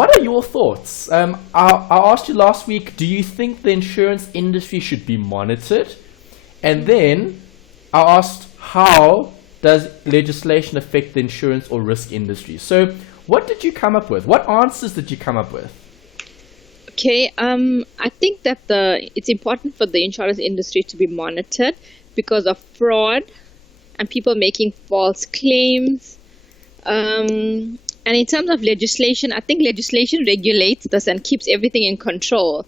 What are your thoughts? I asked you last week, do you think the insurance industry should be monitored? And then I asked, how does legislation affect the insurance or risk industry? So what did you come up with? What answers did you come up with? Okay, I think that it's important for the insurance industry to be monitored because of fraud and people making false claims. And in terms of legislation, I think legislation regulates this and keeps everything in control.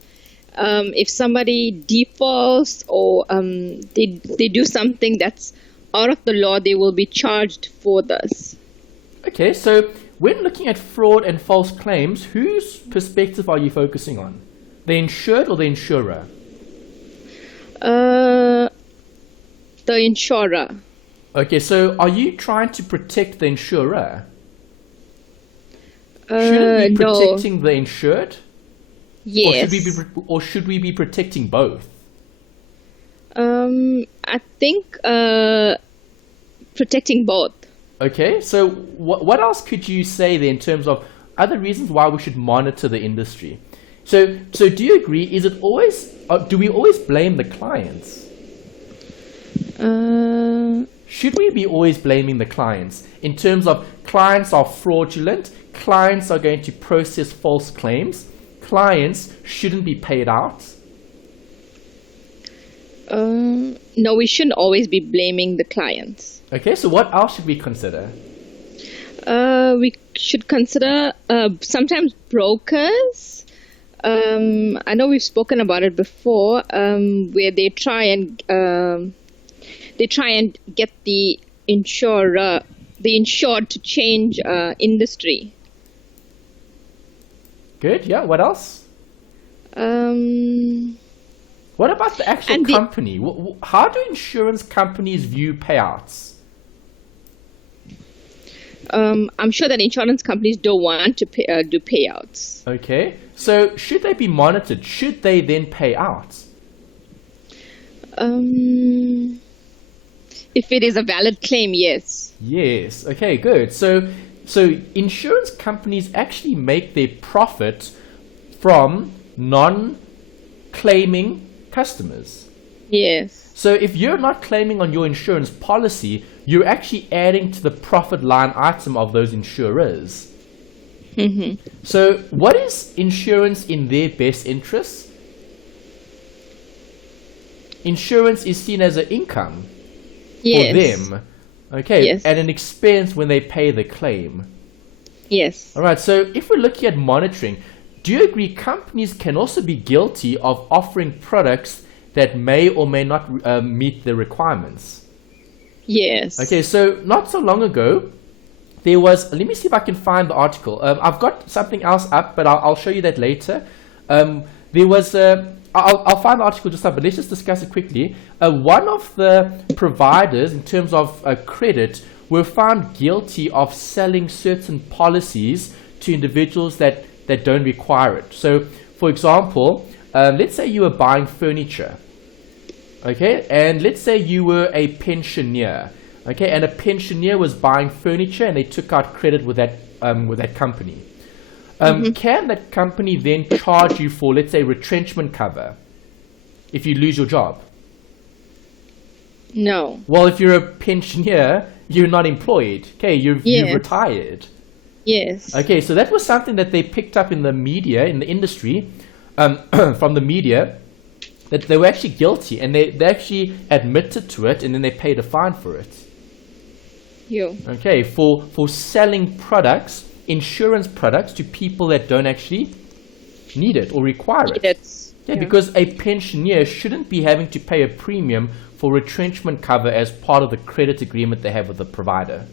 If somebody defaults or they do something that's out of the law, they will be charged for this. Okay, so when looking at fraud and false claims, whose perspective are you focusing on? The insured or the insurer? The insurer. Okay, so are you trying to protect the insurer? Shouldn't we be protecting the insured? Yes. Or should we be protecting both? I think protecting both. Okay, so what else could you say there in terms of other reasons why we should monitor the industry? So do you agree? Is it always? Do we always blame the clients? Should we be always blaming the clients in terms of clients are fraudulent, clients are going to process false claims, clients shouldn't be paid out? No, we shouldn't always be blaming the clients. Okay, so what else should we consider? We should consider sometimes brokers. I know we've spoken about it before, where they try and get the insured to change industry. Good. Yeah. What else? What about the actual company? How do insurance companies view payouts? I'm sure that insurance companies don't want to do payouts. Okay. So should they be monitored? Should they then pay out? If it is a valid claim, yes. Yes. Okay, good. So insurance companies actually make their profit from non-claiming customers. Yes. So if you're not claiming on your insurance policy, you're actually adding to the profit line item of those insurers. Mm-hmm. So what is insurance in their best interests? Insurance is seen as an income for them. Okay. Yes. And an expense when they pay the claim. Yes. All right. So if we're looking at monitoring, do you agree companies can also be guilty of offering products that may or may not meet the requirements? Yes. Okay, so not so long ago, there was, let me see if I can find the article. I've got something else up, but I'll show you that later. There was, I'll find the article just up, but let's just discuss it quickly. One of the providers, in terms of credit, were found guilty of selling certain policies to individuals that don't require it. So, for example, let's say you were buying furniture, okay, and let's say you were a pensioner, okay, and a pensioner was buying furniture and they took out credit with that company. Can that company then charge you for, let's say, retrenchment cover if you lose your job? No. Well, if you're a pensioner, you're not employed, okay, you've retired. Yes. Okay, so that was something that they picked up in the media, in the industry, from the media, that they were actually guilty, and they actually admitted to it, and then they paid a fine for it. Okay, for selling products, insurance products, to people that don't actually need it or require it. Yeah, because a pensioner shouldn't be having to pay a premium for retrenchment cover as part of the credit agreement they have with the provider.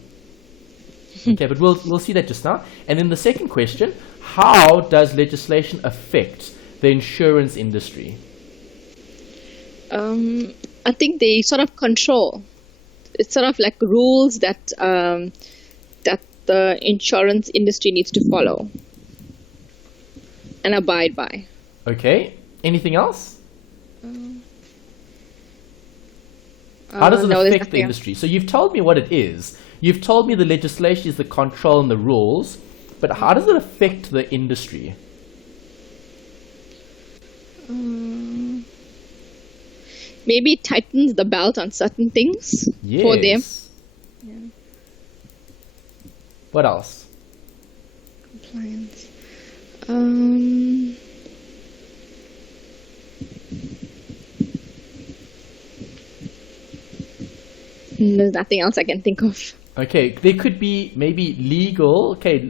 Okay, but we'll see that just now. And then the second question, how does legislation affect the insurance industry? I think they sort of control. It's sort of like rules that that the insurance industry needs to follow and abide by. Okay. Anything else? How does it affect the industry? So you've told me what it is. You've told me the legislation is the control and the rules. but how does it affect the industry? Maybe it tightens the belt on certain things for them. Yeah. What else? Compliance. There's nothing else I can think of. Okay, there could be maybe legal. Okay,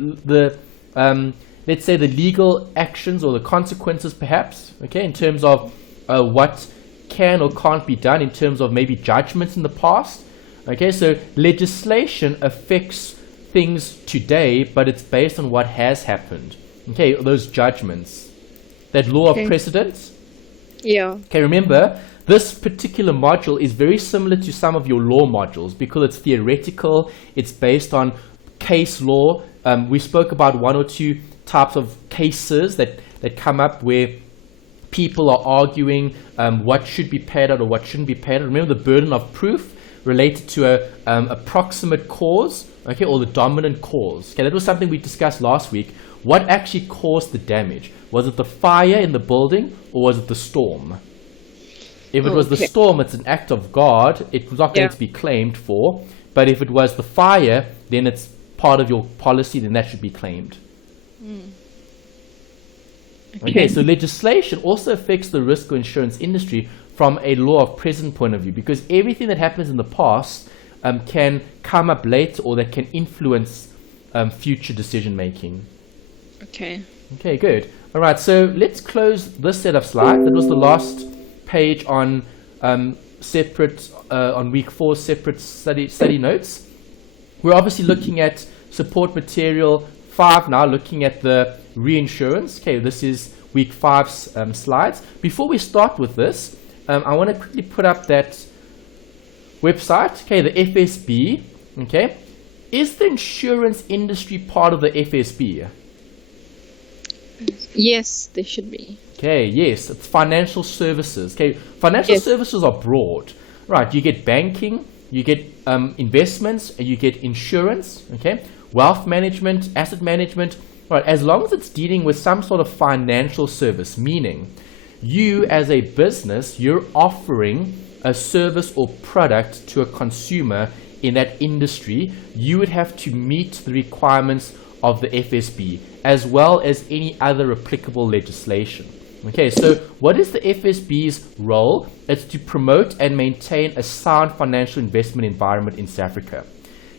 let's say the legal actions or the consequences, perhaps. Okay, in terms of what can or can't be done, in terms of maybe judgments in the past. Okay, so legislation affects things today, but it's based on what has happened. Okay, those judgments, that law of precedence. Yeah. Okay, remember, this particular module is very similar to some of your law modules because it's theoretical, it's based on case law. We spoke about one or two types of cases that come up where people are arguing what should be paid out or what shouldn't be paid out. Remember the burden of proof related to a proximate cause, okay, or the dominant cause. Okay, that was something we discussed last week. What actually caused the damage? Was it the fire in the building or was it the storm? If it was the storm, it's an act of God. It was not going to be claimed for. But if it was the fire, then it's part of your policy, then that should be claimed. Okay, so legislation also affects the risk or insurance industry from a law of present point of view, because everything that happens in the past can come up later or that can influence future decision making. Okay, good. All right, so let's close this set of slides. That was the last page on on week 4 separate study notes. We're obviously looking at support material 5 now, looking at the reinsurance. Okay, this is week 5's slides. Before we start with this, I want to quickly put up that website. Okay, the FSB. Okay, is the insurance industry part of the FSB? Yes, they should be. Okay, yes, it's financial services. Okay, financial services are broad. Right, you get banking, you get investments, and you get insurance, okay? Wealth management, asset management. Right, as long as it's dealing with some sort of financial service, meaning you as a business, you're offering a service or product to a consumer in that industry, you would have to meet the requirements of the FSB, as well as any other applicable legislation. Okay, so what is the FSB's role? It's to promote and maintain a sound financial investment environment in South Africa.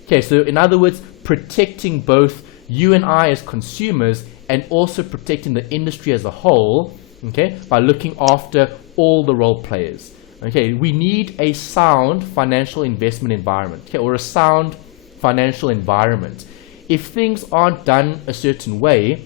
Okay, so in other words, protecting both you and I as consumers and also protecting the industry as a whole, okay, by looking after all the role players. Okay, we need a sound financial investment environment, okay, or a sound financial environment. If things aren't done a certain way,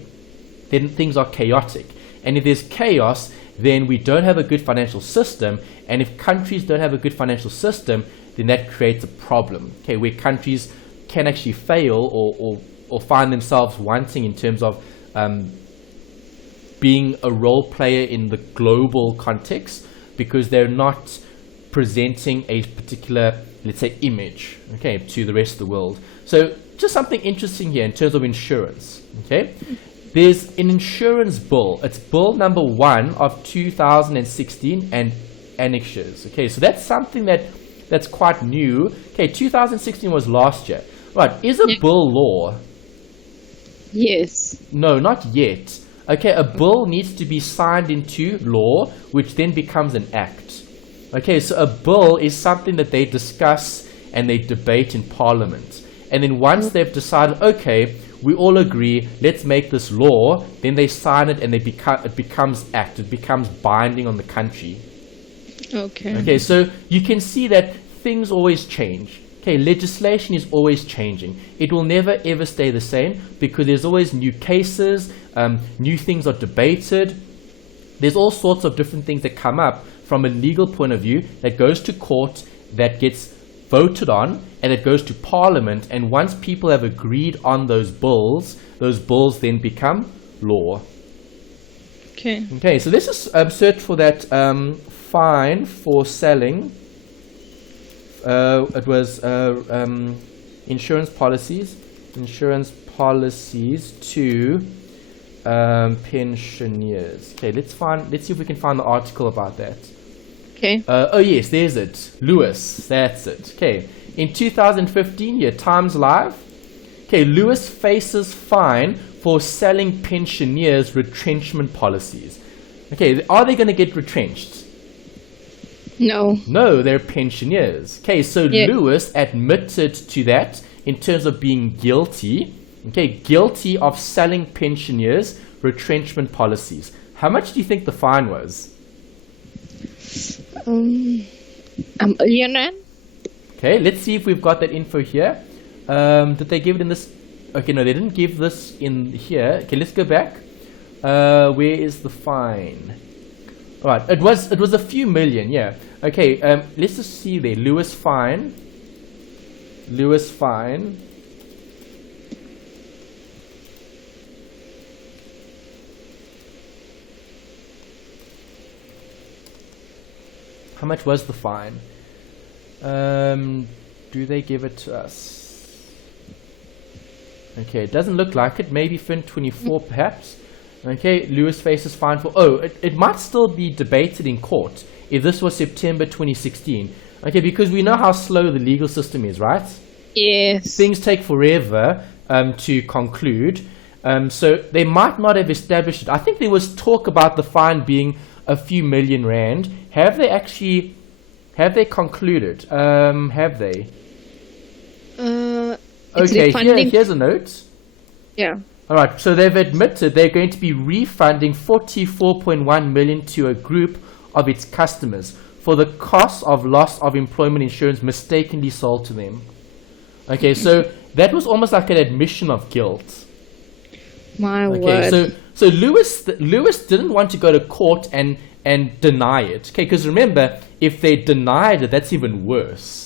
then things are chaotic. And if there's chaos, then we don't have a good financial system. And if countries don't have a good financial system, then that creates a problem. Okay, where countries can actually fail or find themselves wanting in terms of being a role player in the global context because they're not presenting a particular, let's say, image, okay, to the rest of the world. So just something interesting here in terms of insurance, okay? There's an insurance bill. It's bill number 1 of 2016 and annexures. Okay, so that's something that's quite new. Okay, 2016 was last year. Right, is a bill law? Yes. No, not yet. Okay, a bill needs to be signed into law, which then becomes an act. Okay, so a bill is something that they discuss and they debate in Parliament. And then once they've decided, okay, we all agree, let's make this law, then they sign it and it becomes act, it becomes binding on the country. Okay, so you can see that things always change. Okay, legislation is always changing. It will never ever stay the same because there's always new cases, new things are debated. There's all sorts of different things that come up from a legal point of view that goes to court, that gets voted on, and it goes to Parliament, and once people have agreed on those bills then become law. Okay, so let's just search for that fine for selling. It was insurance policies to pensioners. Okay, let's see if we can find the article about that. Okay. Oh yes, there's it. Lewis, that's it. Okay, in 2015, yeah, Times Live. Okay, Lewis faces fine for selling pensioners retrenchment policies. Okay, are they going to get retrenched? No. No, they're pensioners. Okay, so Yeah. Lewis admitted to that in terms of being guilty. Okay, guilty of selling pensioners retrenchment policies. How much do you think the fine was? A million rand? Okay, let's see if we've got that info here. Did they give it in this? Okay, no, they didn't give this in here. Okay, let's go back. Where is the fine? All right, it was a few million, yeah. Okay, let's just see there. Lewis fine. How much was the fine? Do they give it to us? Okay, it doesn't look like it. Maybe fin 24 perhaps. Okay, Lewis faces fine for... Oh, it might still be debated in court if this was September 2016. Okay, because we know how slow the legal system is, right? Yes. Things take forever to conclude. So they might not have established it. I think there was talk about the fine being a few million rand. Have they concluded? Have they? Okay, here's a note. Yeah. All right, so they've admitted they're going to be refunding 44.1 million to a group of its customers for the cost of loss of employment insurance mistakenly sold to them. Okay, so that was almost like an admission of guilt. My word. So Lewis didn't want to go to court and deny it. Okay, because remember, if they denied it, that's even worse.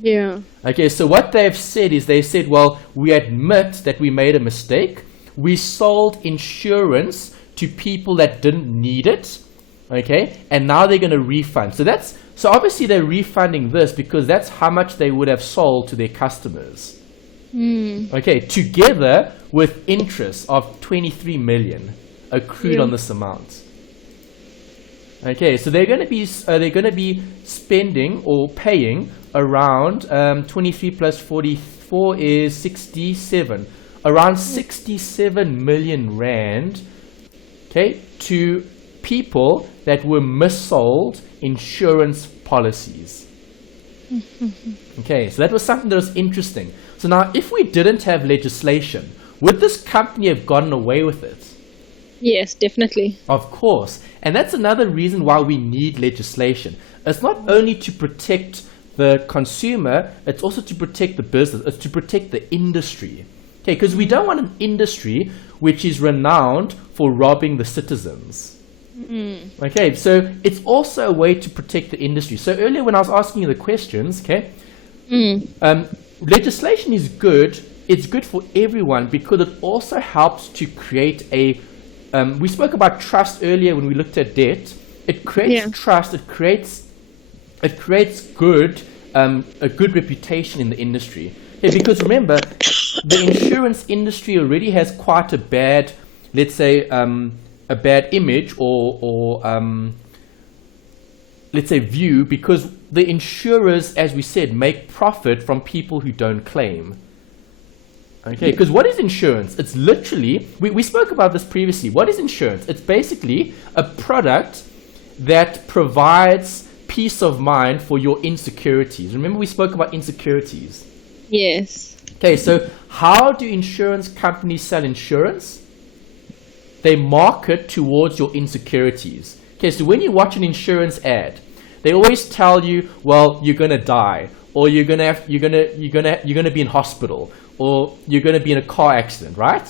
Yeah. Okay, so what they've said is they said, well, we admit that we made a mistake. We sold insurance to people that didn't need it. Okay, and now they're going to refund. So obviously they're refunding this because that's how much they would have sold to their customers. Okay, together with interest of 23 million accrued on this amount. Okay, so they're going to be spending or paying around 23 plus 44 is 67, around 67 million rand. Okay, to people that were missold insurance policies. Okay, so that was something that was interesting. So now, if we didn't have legislation, would this company have gotten away with it? Yes, definitely. Of course. And that's another reason why we need legislation. It's not only to protect the consumer, it's also to protect the business, it's to protect the industry. Okay, because we don't want an industry which is renowned for robbing the citizens. Okay, so it's also a way to protect the industry. So earlier when I was asking you the questions, okay, legislation is good. It's good for everyone because it also helps to create a we spoke about trust earlier when we looked at debt. It creates trust. It creates a good reputation in the industry. Okay, because remember, the insurance industry already has quite a bad, let's say, a bad image or let's say view, because the insurers, as we said, make profit from people who don't claim. Okay, because what is insurance? It's literally, we spoke about this previously. What is insurance? It's basically a product that provides peace of mind for your insecurities. Remember we spoke about insecurities? Yes. Okay, so how do insurance companies sell insurance? They market towards your insecurities. Okay, so when you watch an insurance ad, they always tell you, well, you're gonna die, or you're gonna be in hospital, or you're gonna be in a car accident, right?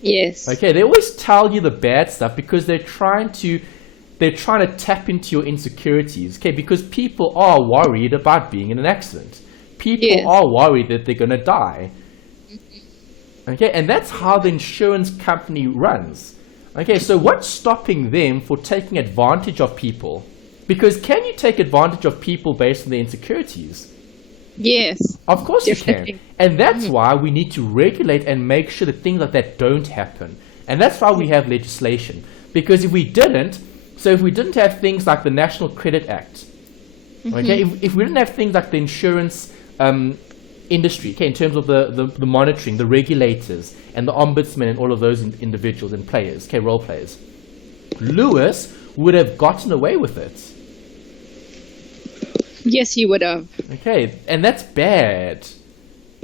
Yes. Okay, they always tell you the bad stuff because they're trying to tap into your insecurities. Okay, because people are worried about being in an accident. People are worried that they're gonna die. Okay, and that's how the insurance company runs. Okay, so what's stopping them for taking advantage of people? Because can you take advantage of people based on their insecurities? Yes. Of course Definitely. you can. And that's why we need to regulate and make sure that things like that don't happen. And that's why we have legislation. Because if we didn't have things like the National Credit Act, okay, if we didn't have things like the insurance industry, okay, in terms of the monitoring, the regulators, and the ombudsman and all of those individuals and players, okay, role players, Lewis would have gotten away with it. Yes, he would have. Okay, and that's bad.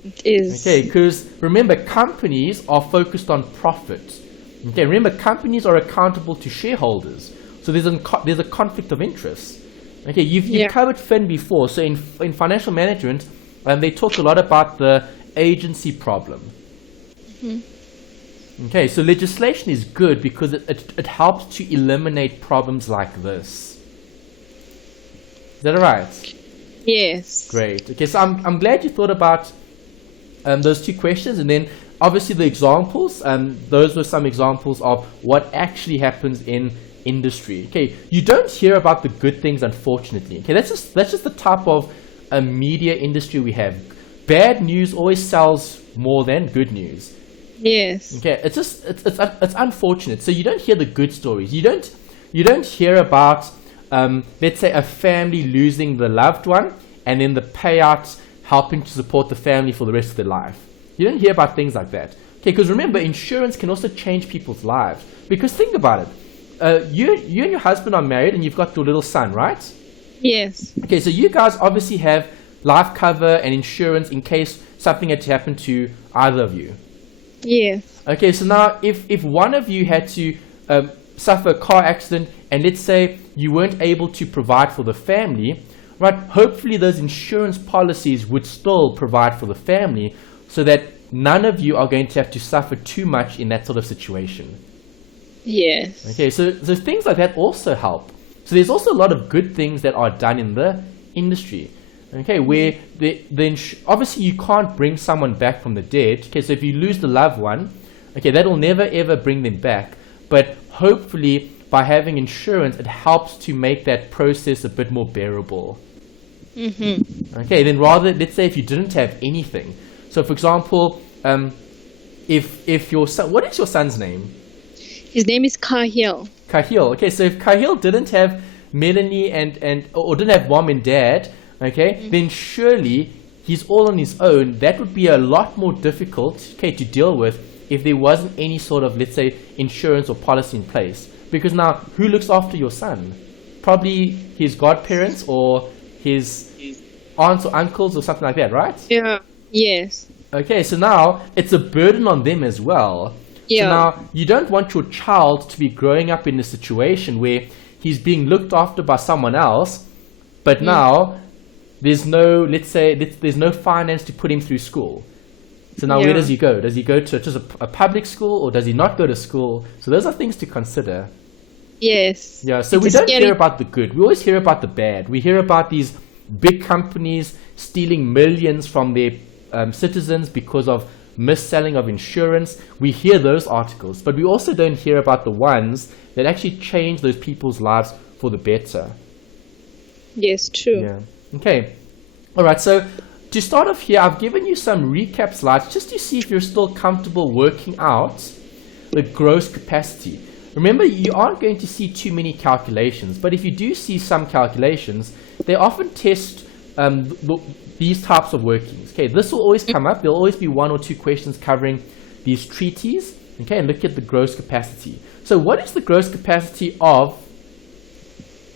It is. Okay, because remember, companies are focused on profit. Okay, remember, companies are accountable to shareholders. So there's a conflict of interest. Okay, you've covered Fin before. So in financial management, they talk a lot about the agency problem. Okay, so legislation is good because it helps to eliminate problems like this. Is that all right? Yes. Great. Okay, so I'm glad you thought about those two questions, and then obviously the examples. Those were some examples of what actually happens in industry. Okay, you don't hear about the good things, unfortunately. Okay, that's just the type of media industry we have. Bad news always sells more than good news. Yes. Okay, it's unfortunate. So you don't hear the good stories. You don't hear about let's say a family losing the loved one and then the payout helping to support the family for the rest of their life. You don't hear about things like that. Okay, because remember, insurance can also change people's lives. Because think about it. You and your husband are married and you've got your little son, right? Yes. Okay, so you guys obviously have life cover and insurance in case something had to happen to either of you. Yes. Okay, so now if one of you had to suffer a car accident and let's say you weren't able to provide for the family, right? Hopefully those insurance policies would still provide for the family so that none of you are going to have to suffer too much in that sort of situation. Yes. Okay, so things like that also help. So there's also a lot of good things that are done in the industry. Okay, where obviously you can't bring someone back from the dead. Okay, so if you lose the loved one, okay, that'll never ever bring them back. But hopefully by having insurance, it helps to make that process a bit more bearable. Okay, then rather, let's say if you didn't have anything. So for example, if your son, what is your son's name? His name is Kahil. Kahil. Okay, so if Kahil didn't have Melanie or didn't have mom and dad, okay, then surely he's all on his own. That would be a lot more difficult, okay, to deal with if there wasn't any sort of, let's say, insurance or policy in place. Because now, who looks after your son? Probably his godparents or his aunts or uncles or something like that, right? Yeah. Yes. Okay, so now it's a burden on them as well. Yeah. So now you don't want your child to be growing up in a situation where he's being looked after by someone else, but now there's no, let's say, there's no finance to put him through school. So now where does he go? Does he go to just a public school or does he not go to school? So those are things to consider. Yes. Yeah, so we don't hear about the good. We always hear about the bad. We hear about these big companies stealing millions from their citizens because of mis-selling of insurance. We hear those articles, but we also don't hear about the ones that actually change those people's lives for the better. Yes, true. Yeah. Okay. All right, so to start off here, I've given you some recap slides just to see if you're still comfortable working out the gross capacity. Remember, you aren't going to see too many calculations, but if you do see some calculations, they often test these types of workings. Okay, this will always come up. There'll always be one or two questions covering these treaties. Okay, and look at the gross capacity. So what is the gross capacity of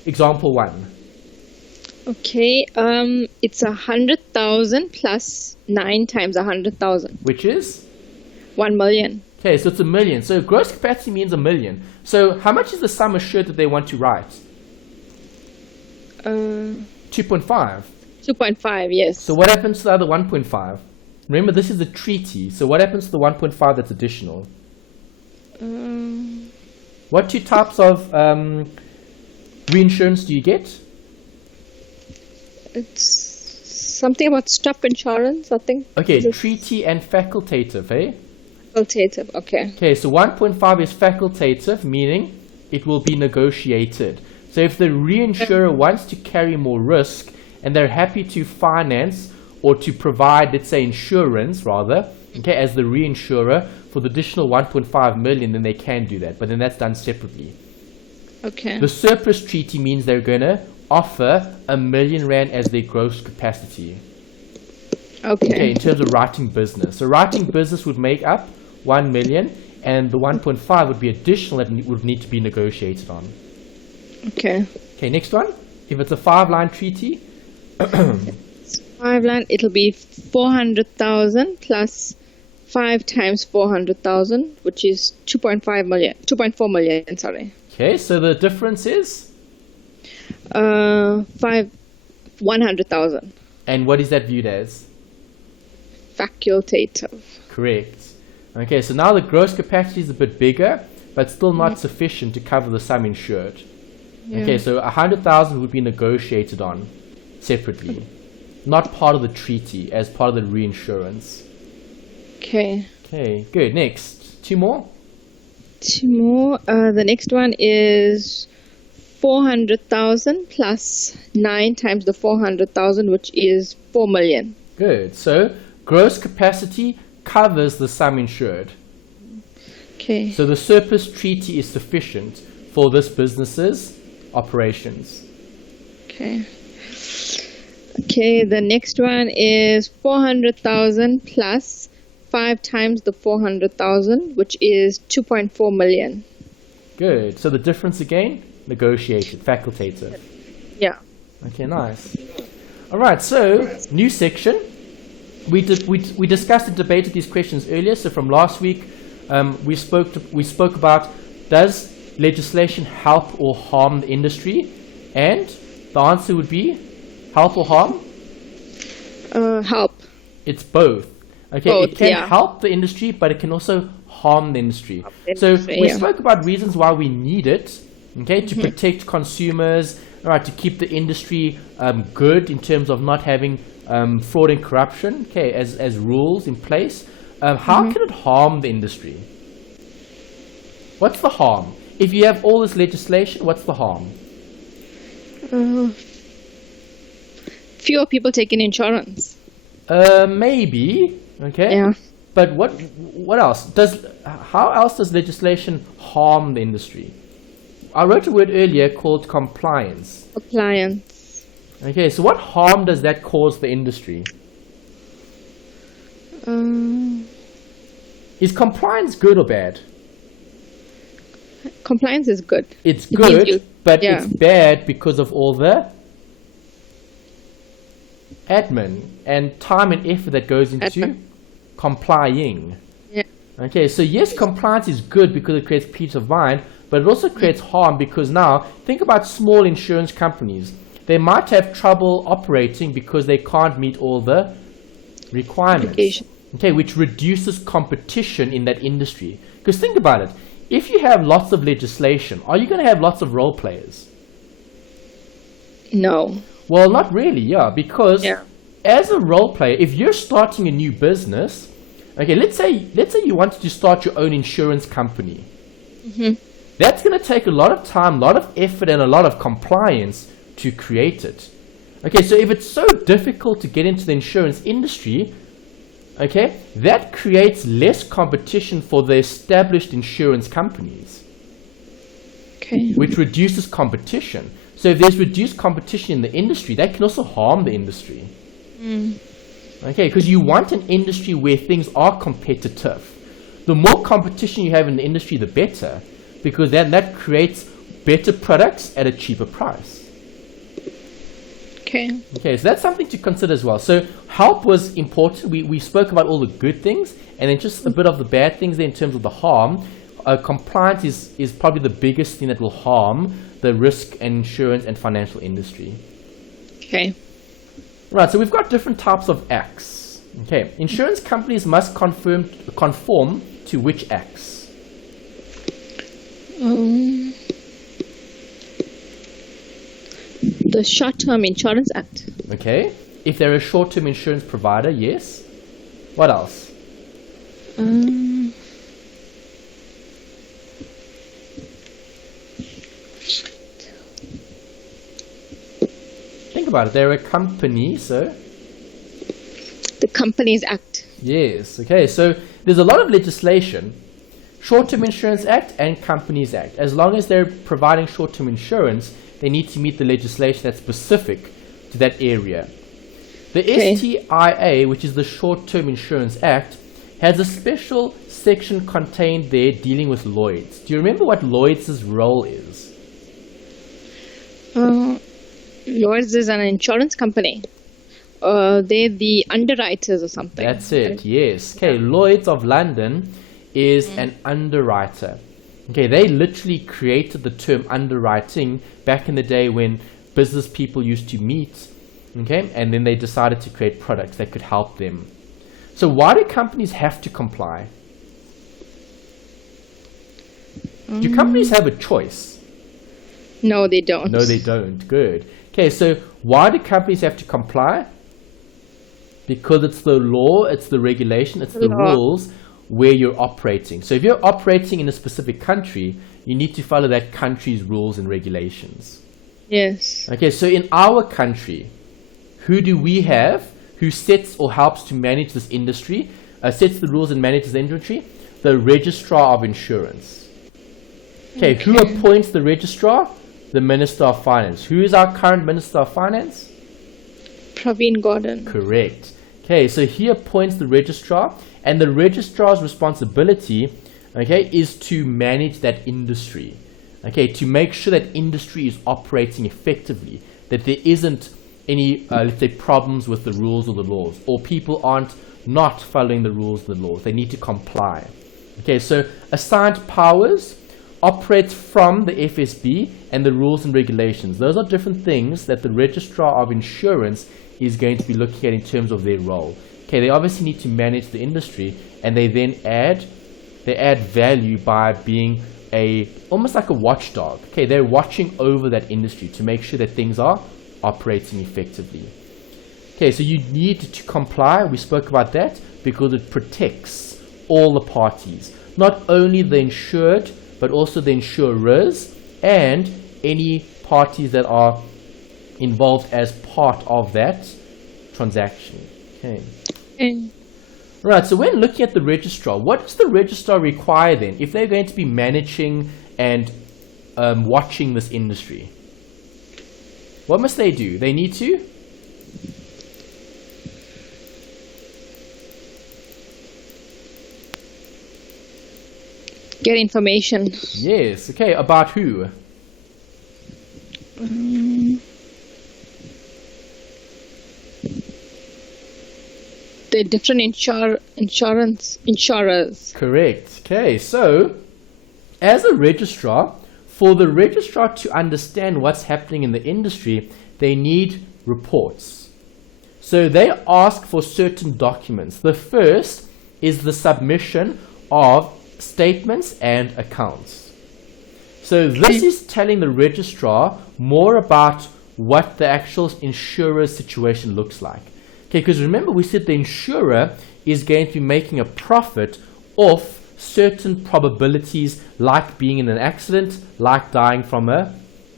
example 1? Okay, it's 100,000 plus 9 times 100,000. Which is? 1 million. Okay, so it's a million. So gross capacity means a million. So how much is the sum assured that they want to write? 2.5. 2.5, yes. So what happens to the other 1.5? Remember, this is a treaty. So what happens to the 1.5 that's additional? What two types of reinsurance do you get? It's something about stop insurance, I think. Okay, treaty and facultative, eh? Facultative, okay. Okay, so 1.5 is facultative, meaning it will be negotiated. So if the reinsurer wants to carry more risk and they're happy to finance or to provide, let's say, insurance rather, okay, as the reinsurer for the additional 1.5 million, then they can do that. But then that's done separately. Okay. The surplus treaty means they're going to offer R1 million as their gross capacity. Okay, in terms of writing business. So writing business would make up 1 million, and the 1.5 would be additional that would need to be negotiated on. Okay. Okay, next one. If it's a 5-line treaty, 5-line, it'll be 400,000 plus 5 times 400,000, which is 2.4 million, sorry. Okay, so the difference is? 100,000. And what is that viewed as? Facultative. Correct. Okay, so now the gross capacity is a bit bigger, but still not sufficient to cover the sum insured. Yeah. Okay, so 100,000 would be negotiated on separately, not part of the treaty, as part of the reinsurance. Okay. Okay, good. Next, 2 more. 2 more. The next one is 400,000 plus 9 times the 400,000, which is 4 million. Good. So gross capacity covers the sum insured. Okay. So the surplus treaty is sufficient for this business's operations. Okay. Okay, the next one is 400,000 plus 5 times the 400,000, which is 2.4 million. Good. So the difference again, negotiated, facultative. Yeah. Okay, nice. All right, so new section. We discussed and debated these questions earlier. So from last week, we spoke about, does legislation help or harm the industry? And the answer would be help or harm? Help. It's both. Okay, Both, it can yeah. help the industry, but it can also harm the industry. So we spoke about reasons why we need it, okay, to protect consumers, all right, to keep the industry good in terms of not having fraud and corruption, okay, as rules in place. How can it harm the industry? What's the harm? If you have all this legislation, what's the harm? Fewer people taking insurance. Maybe, okay. Yeah. But what else? How else does legislation harm the industry? I wrote a word earlier called compliance. Compliance. Okay, so what harm does that cause the industry? Is compliance good or bad? Compliance is good. It's It means good, but yeah. it's bad because of all the admin and time and effort that goes into complying. Yeah. Okay, so yes, compliance is good because it creates peace of mind, but it also creates harm because now, think about small insurance companies. They might have trouble operating because they can't meet all the requirements. Okay, which reduces competition in that industry. Because think about it. If you have lots of legislation, are you going to have lots of role players? No. Well, not really, yeah, because as a role player, if you're starting a new business, okay, let's say you wanted to start your own insurance company. That's going to take a lot of time, a lot of effort, and a lot of compliance to create it. Okay, so if it's so difficult to get into the insurance industry, okay, that creates less competition for the established insurance companies, Okay. which reduces competition. So if there's reduced competition in the industry, that can also harm the industry. Okay, because you want an industry where things are competitive. The more competition you have in the industry, the better, because then that creates better products at a cheaper price. Okay. Okay, so that's something to consider as well. So help was important. We spoke about all the good things, and then just a bit of the bad things there in terms of the harm. Compliance is probably the biggest thing that will harm the risk and insurance and financial industry. Okay. Right, so we've got different types of acts. Okay, insurance companies must conform to which acts? The Short-Term Insurance Act. Okay, if they're a short-term insurance provider, yes. What else? Think about it. They're a company, so The Companies Act. Yes. Okay. So there's a lot of legislation, Short-Term Insurance Act and Companies Act. As long as they're providing short-term insurance, they need to meet the legislation that's specific to that area. The STIA, which is the Short-Term Insurance Act, has a special section contained there dealing with Lloyd's. Do you remember what Lloyd's role is? Lloyd's is an insurance company. They're the underwriters or something. That's it, yes. Okay, Lloyd's of London is an underwriter. Okay, they literally created the term underwriting back in the day when business people used to meet, okay, and then they decided to create products that could help them. So why do companies have to comply? Do companies have a choice? No, they don't. No, they don't. Good. Okay, so why do companies have to comply? Because it's the law, it's the regulation, it's the rules where you're operating. So if you're operating in a specific country, you need to follow that country's rules and regulations. Yes. Okay, so in our country, who do we have who sets or helps to manage this industry, sets the rules and manages the industry? The Registrar of Insurance. Okay, who appoints the Registrar? The Minister of Finance. Who is our current Minister of Finance? Praveen Gordhan. Correct. Okay, so he appoints the Registrar, and the Registrar's responsibility, okay, is to manage that industry. Okay, to make sure that industry is operating effectively, that there isn't any, let's say, problems with the rules or the laws, or people aren't not following the rules or the laws. They need to comply. Okay, so assigned powers operates from the FSB and the rules and regulations. Those are different things that the Registrar of Insurance is going to be looking at in terms of their role. Okay, they obviously need to manage the industry, and they then add value by being almost like a watchdog. Okay, they're watching over that industry to make sure that things are operating effectively. Okay, so you need to comply. We spoke about that because it protects all the parties, not only the insured, but also the insurers and any parties that are involved as part of that transaction. Okay. Right, so when looking at the registrar, what does the registrar require then if they're going to be managing and watching this industry? What must they do? They need to get information. Yes, okay, about who? The different insurers. Correct. Okay, so as a registrar, for the registrar to understand what's happening in the industry, they need reports. So they ask for certain documents. The first is the submission of statements and accounts. So this is telling the registrar more about what the actual insurer's situation looks like. Okay, because remember we said the insurer is going to be making a profit off certain probabilities, like being in an accident, like dying from a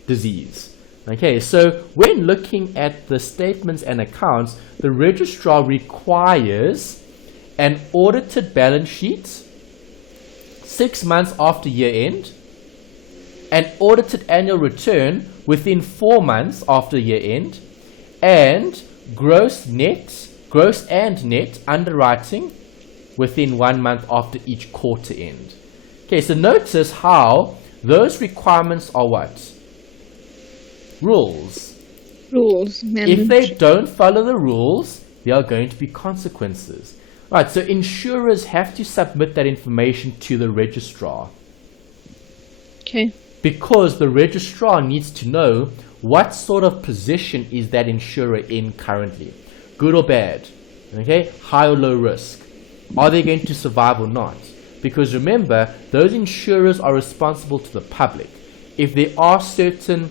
disease. Okay, so when looking at the statements and accounts, the registrar requires an audited balance sheet 6 months after year end, an audited annual return within 4 months after year end, and gross and net underwriting within 1 month after each quarter end. Okay, so notice how those requirements are what? Rules. If they don't follow the rules, there are going to be consequences. Right, so insurers have to submit that information to the registrar. Okay. Because the registrar needs to know what sort of position is that insurer in currently. Good or bad? Okay, high or low risk? Are they going to survive or not? Because remember, those insurers are responsible to the public. If there are certain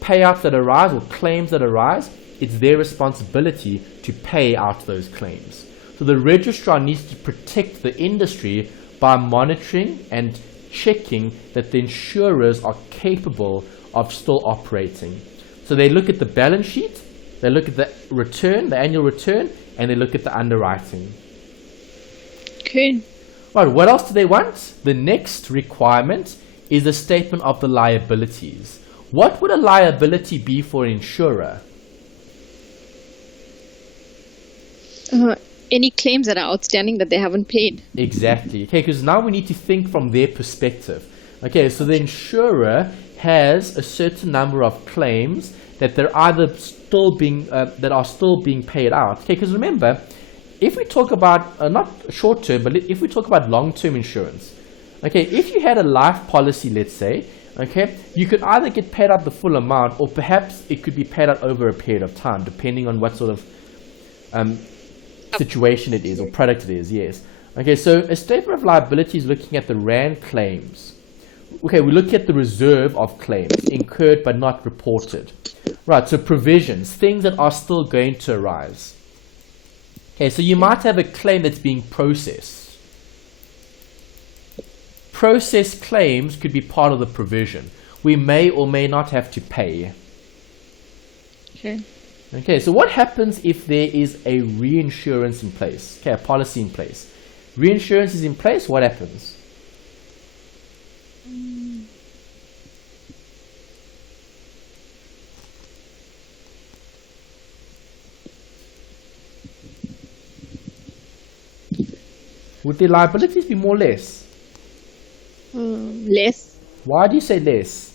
payouts that arise or claims that arise, it's their responsibility to pay out those claims. So the registrar needs to protect the industry by monitoring and checking that the insurers are capable of still operating. So they look at the balance sheet, they look at the return, the annual return, and they look at the underwriting. Okay. Right, what else do they want? The next requirement is a statement of the liabilities. What would a liability be for an insurer? Any claims that are outstanding that they haven't paid. Exactly. Okay, because now we need to think from their perspective. Okay, so the insurer has a certain number of claims that they're either still being that are still being paid out. Okay, because remember, if we talk about not short term, but if we talk about long term insurance, okay, if you had a life policy, let's say, okay, you could either get paid out the full amount, or perhaps it could be paid out over a period of time, depending on what sort of situation it is or product it is. Yes. Okay, so a statement of liability is looking at the RAND claims. Okay, we look at the reserve of claims incurred but not reported. Right, so provisions, things that are still going to arise. Okay, so you might have a claim that's being processed. Processed claims could be part of the provision. We may or may not have to pay. Okay. Okay, so what happens if there is a reinsurance in place? Okay, a policy in place. Reinsurance is in place, what happens? Would the liabilities be more or less? Less. Why do you say less?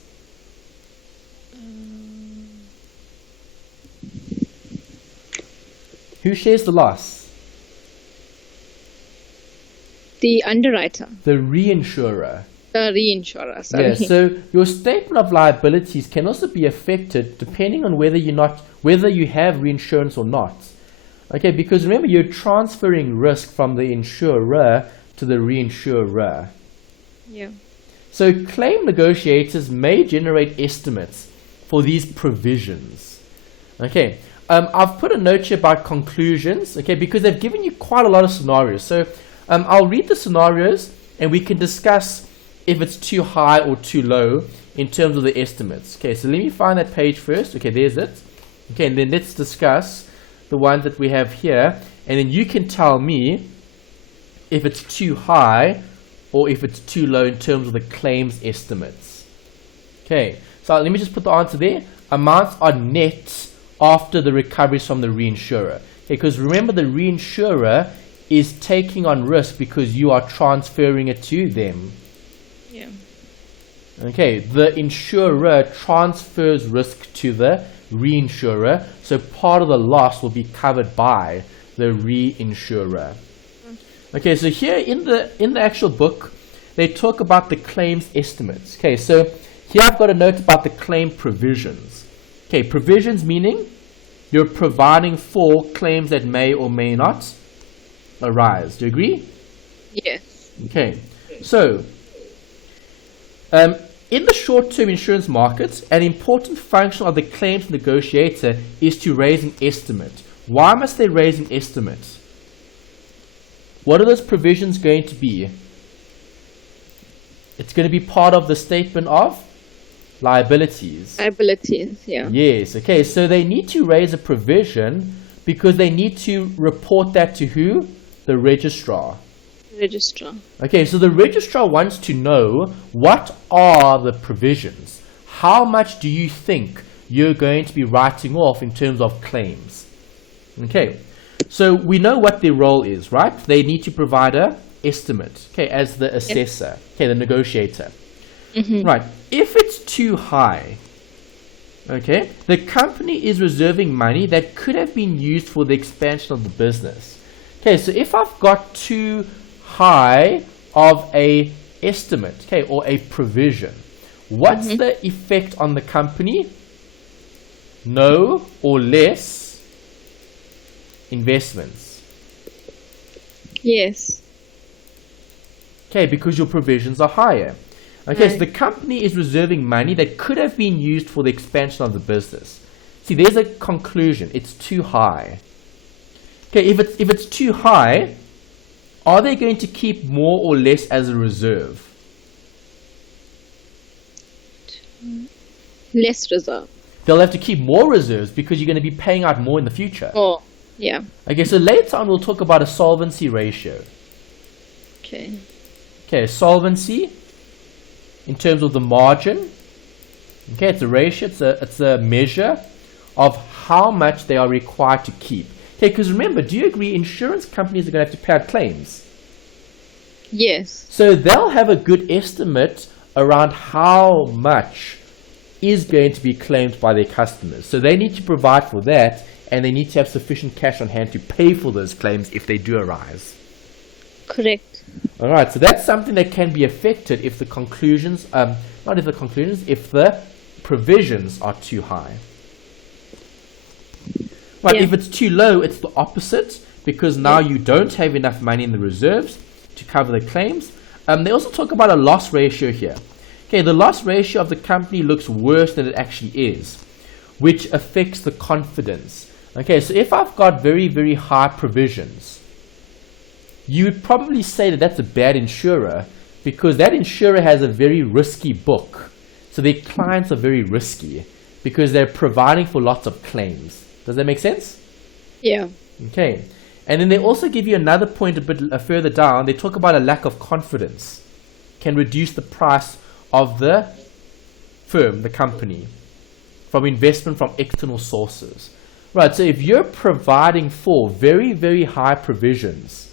Who shares the loss? The underwriter. The reinsurer. The reinsurer, sorry. Yeah, so your statement of liabilities can also be affected depending on whether you have reinsurance or not. Okay, because remember, you're transferring risk from the insurer to the reinsurer. Yeah. So claim negotiators may generate estimates for these provisions. Okay, I've put a note here about conclusions, okay, because they've given you quite a lot of scenarios. So I'll read the scenarios and we can discuss if it's too high or too low in terms of the estimates. Okay, so let me find that page first. Okay, there's it. Okay, and then let's discuss the ones that we have here, and then you can tell me if it's too high or if it's too low in terms of the claims estimates. Okay, so let me just put the answer there. Amounts are net after the recoveries from the reinsurer. Okay, because remember, the reinsurer is taking on risk because you are transferring it to them. Yeah. Okay, the insurer transfers risk to the reinsurer, so part of the loss will be covered by the reinsurer. Okay, so here in the actual book, they talk about the claims estimates. Okay, so here I've got a note about the claim provisions. Okay, provisions meaning you're providing for claims that may or may not arise. Do you agree? Yes. Okay, so in the short-term insurance markets, an important function of the claims negotiator is to raise an estimate. Why must they raise an estimate? What are those provisions going to be? It's going to be part of the statement of liabilities. Liabilities, yeah. Yes, okay, so they need to raise a provision because they need to report that to who? The registrar. Registrar. Okay, so the registrar wants to know, what are the provisions? How much do you think you're going to be writing off in terms of claims? Okay, so we know what their role is, right? They need to provide a estimate, okay, as the assessor, okay, the negotiator. Right, if it's too high, okay, the company is reserving money that could have been used for the expansion of the business. Okay, so if I've got too high of a estimate, okay, or a provision, what's the effect on the company? No or less investments. Yes. Okay, because your provisions are higher. Okay, Right. so the company is reserving money that could have been used for the expansion of the business. See, there's a conclusion. It's too high. Okay, if it's too high, are they going to keep more or less as a reserve? Less reserve. They'll have to keep more reserves because you're going to be paying out more in the future. Oh, Yeah. Okay, so later on we'll talk about a solvency ratio. Okay. Okay, solvency in terms of the margin. Okay, it's a ratio, it's a measure of how much they are required to keep. Okay, because remember, do you agree insurance companies are going to have to pay out claims? Yes. So they'll have a good estimate around how much is going to be claimed by their customers. So they need to provide for that, and they need to have sufficient cash on hand to pay for those claims if they do arise. Correct. All right, so that's something that can be affected if the conclusions, if the provisions are too high. Right, Yeah. if it's too low, it's the opposite, because now you don't have enough money in the reserves to cover the claims. They also talk about a loss ratio here. Okay, the loss ratio of the company looks worse than it actually is, which affects the confidence. Okay, so if I've got very, very high provisions, you would probably say that that's a bad insurer, because that insurer has a very risky book. So their clients are very risky because they're providing for lots of claims. Does that make sense? Yeah. Okay. And then they also give you another point a bit further down. They talk about a lack of confidence can reduce the price of the firm, the company, from investment from external sources. Right, so if you're providing for very, very high provisions,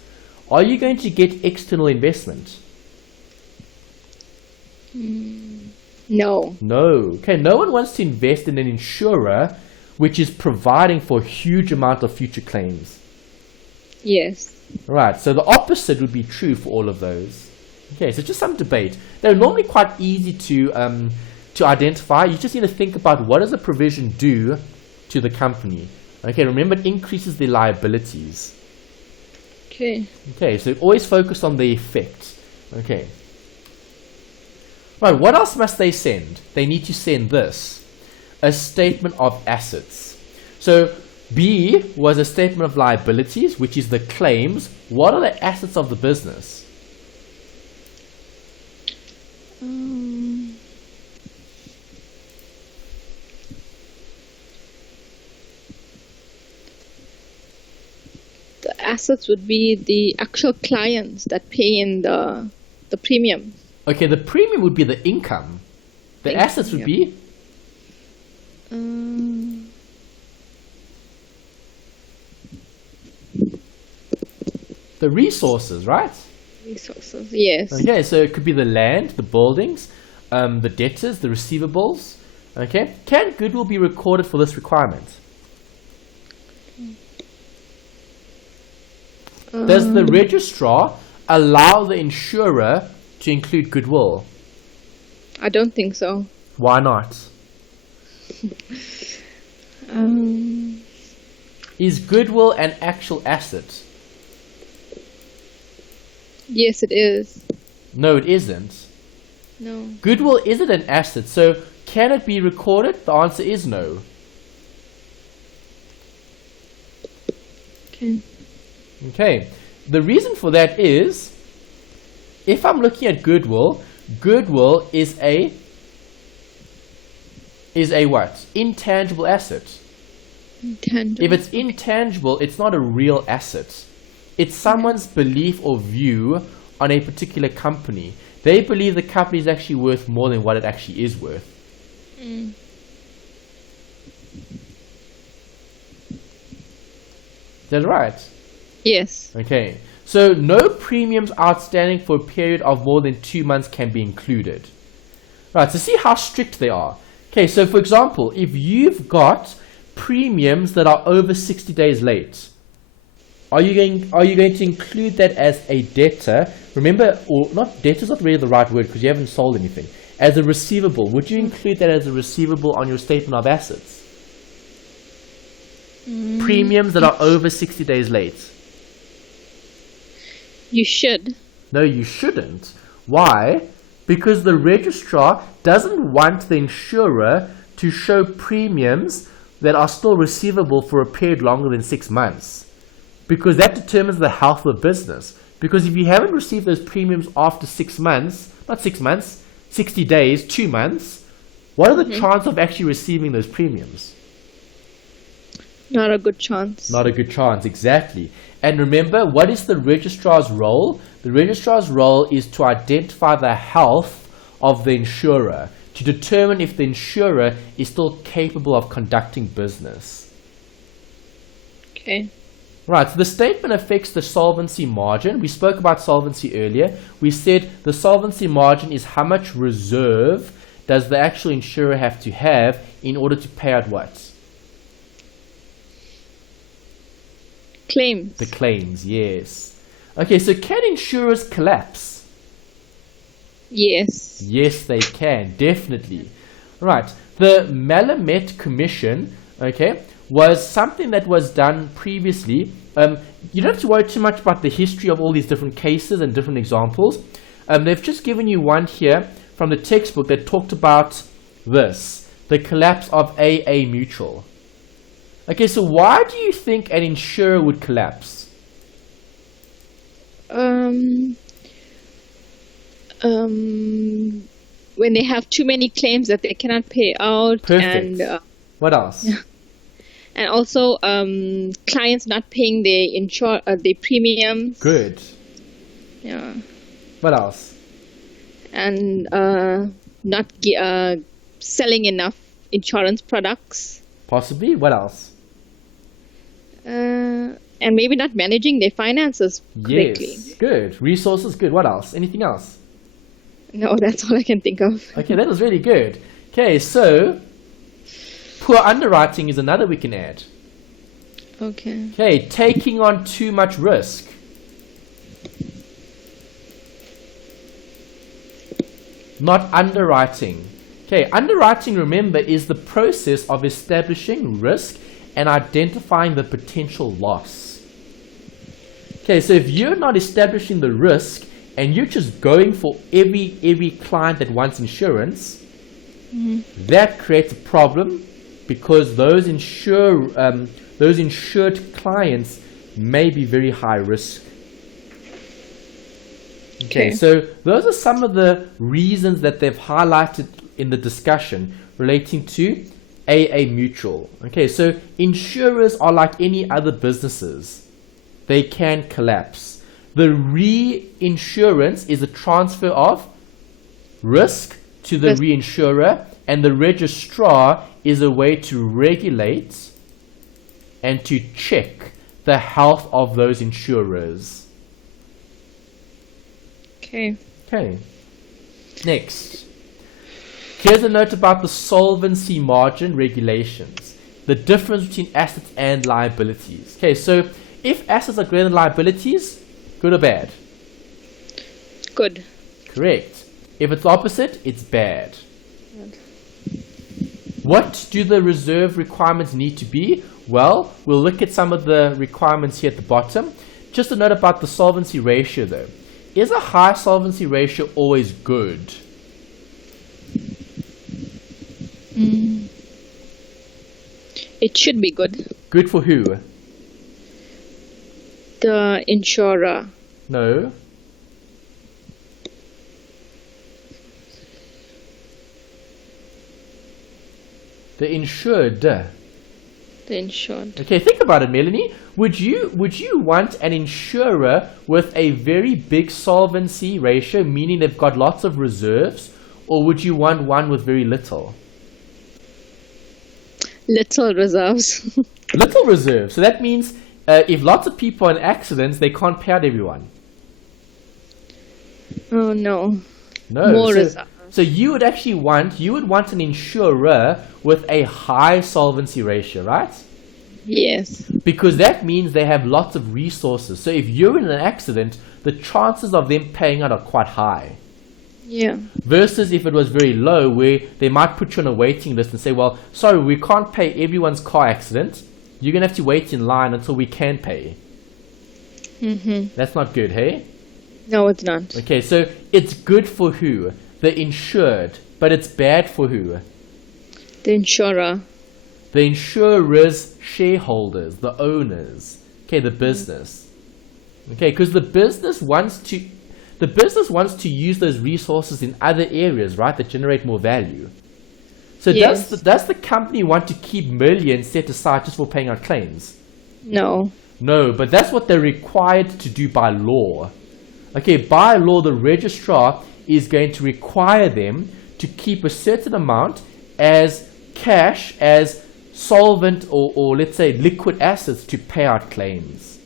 are you going to get external investment? No. No. Okay, no one wants to invest in an insurer which is providing for a huge amount of future claims. Yes. Right, so the opposite would be true for all of those. Okay, so just some debate. They're normally quite easy to identify. You just need to think about what does a provision do to the company. Okay, remember it increases their liabilities. Okay. Okay, so always focus on the effect. Okay. Right, what else must they send? They need to send this. A statement of assets. So B was a statement of liabilities, which is the claims. What are the assets of the business? The assets would be the actual clients that pay in the premium. Okay, the premium would be the income. The Income, assets would yeah. be the resources, right? Resources. Yes. Okay, so it could be the land, the buildings, the debtors, the receivables. Okay, can goodwill be recorded for this requirement? Does the registrar allow the insurer to include goodwill? I don't think so. Why not? Is goodwill an actual asset? Yes, it is. No, it isn't. No. Goodwill isn't an asset, so can it be recorded? The answer is no. Okay. Okay, the reason for that is, if I'm looking at goodwill, goodwill is a what? Intangible asset. Intangible. If it's intangible, it's not a real asset. It's someone's belief or view on a particular company. They believe the company is actually worth more than what it actually is worth. Is that right? Yes. Okay, so no premiums outstanding for a period of more than 2 months can be included. Right, so see how strict they are. Okay, so for example, if you've got premiums that are over 60 days late, are you going to include that as a debtor? Remember, or not, debtor's not really the right word because you haven't sold anything. As a receivable, would you include that as a receivable on your statement of assets? Premiums that are over 60 days late. You should. No, you shouldn't. Why? Because the registrar doesn't want the insurer to show premiums that are still receivable for a period longer than 6 months. Because that determines the health of the business. Because if you haven't received those premiums after 6 months, not 6 months, 60 days, 2 months, what are the chances of actually receiving those premiums? Not a good chance. Not a good chance, exactly. And remember, what is the registrar's role? The registrar's role is to identify the health of the insurer, to determine if the insurer is still capable of conducting business. Okay. Right, so the statement affects the solvency margin. We spoke about solvency earlier. We said the solvency margin is how much reserve does the actual insurer have to have in order to pay out what? Claims. The claims, yes. Okay, so can insurers collapse? Yes. Yes, they can, definitely. Right, the Malamet Commission, okay, was something that was done previously. You don't have to worry too much about the history of all these different cases and different examples. They've just given you one here from the textbook that talked about this, the collapse of AA Mutual. Okay, so why do you think an insurer would collapse? When they have too many claims that they cannot pay out. Perfect. And what else? and also clients not paying their premiums. Good. Yeah. What else? And not selling enough insurance products. Possibly. What else? And maybe not managing their finances correctly. Yes. Good. Resources. Good. What else? Anything else? No, that's all I can think of. Okay, that was really good. Okay, so poor underwriting is another we can add. Okay. Okay, taking on too much risk. Not underwriting. Okay, underwriting, remember, is the process of establishing risk and identifying the potential loss. Okay, so if you're not establishing the risk and you're just going for every client that wants insurance, that creates a problem because those insured clients may be very high risk. Okay, so those are some of the reasons that they've highlighted in the discussion relating to AA Mutual. Okay, so insurers are like any other businesses. They can collapse. The reinsurance is a transfer of risk to the reinsurer, and the registrar is a way to regulate and to check the health of those insurers. Okay. Okay. Next. Here's a note about the solvency margin regulations. The difference between assets and liabilities. Okay, so if assets are greater than liabilities, good or bad? Good. Correct. If it's opposite, it's bad. What do the reserve requirements need to be? Well, we'll look at some of the requirements here at the bottom. Just a note about the solvency ratio though. Is a high solvency ratio always good? It should be good. Good for who? The insurer. No. The insured. The insured. Okay, think about it, Melanie. Would you want an insurer with a very big solvency ratio, meaning they've got lots of reserves, or would you want one with very little? Little reserves. Little reserves. So that means if lots of people are in accidents, they can't pay out everyone. Oh no. No. More reserves. So you would want an insurer with a high solvency ratio, right? Yes. Because that means they have lots of resources. So if you're in an accident, the chances of them paying out are quite high. Yeah. Versus if it was very low, where they might put you on a waiting list and say, well, sorry, we can't pay everyone's car accident. You're going to have to wait in line until we can pay. That's not good, hey? No, it's not. Okay, so it's good for who? The insured. But it's bad for who? The insurer. The insurer's shareholders, the owners. Okay, the business. Okay, because the business wants to use those resources in other areas, right, that generate more value. So Yes. does the company want to keep millions set aside just for paying out claims? No. No, but that's what they're required to do by law. Okay, by law, the registrar is going to require them to keep a certain amount as cash, as solvent or let's say liquid assets to pay out claims.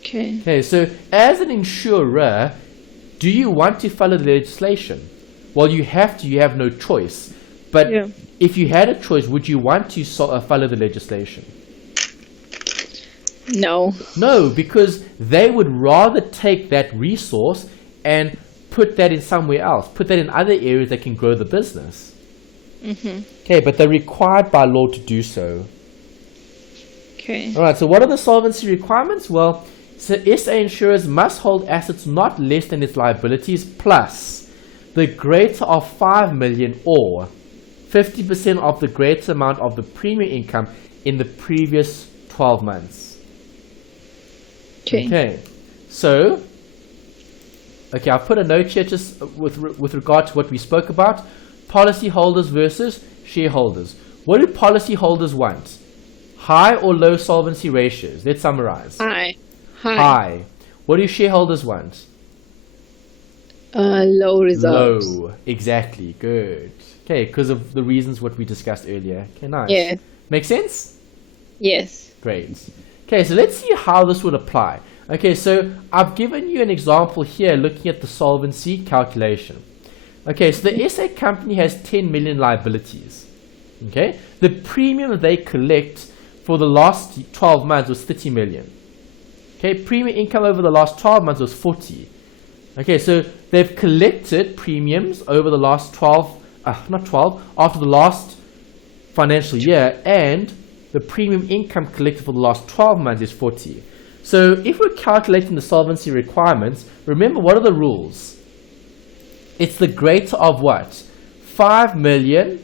Okay. Okay, so as an insurer, do you want to follow the legislation? Well, you have to, you have no choice. But Yeah. if you had a choice, would you want to follow the legislation? No. No, because they would rather take that resource and put that in somewhere else, put that in other areas that can grow the business. Okay, but they're required by law to do so. Okay. All right, so what are the solvency requirements? Well, so SA insurers must hold assets not less than its liabilities plus the greater of 5 million or 50% of the greater amount of the premium income in the previous 12 months. Okay, so, okay, I've put a note here just with regard to what we spoke about. Policyholders versus shareholders. What do policyholders want? High or low solvency ratios? Let's summarize. High. High. What do shareholders want? Low reserves. Low. Exactly. Good. Okay, because of the reasons what we discussed earlier. Okay, nice. Yeah. Make sense? Yes. Great. Okay, so let's see how this would apply. Okay, so I've given you an example here looking at the solvency calculation. Okay, so the SA company has 10 million liabilities. Okay, the premium they collect for the last 12 months was 30 million. Okay, premium income over the last 12 months was 40. Okay, so they've collected premiums over the last after the last financial year, and the premium income collected for the last 12 months is 40. So if we're calculating the solvency requirements, remember, what are the rules? It's the greater of what? 5 million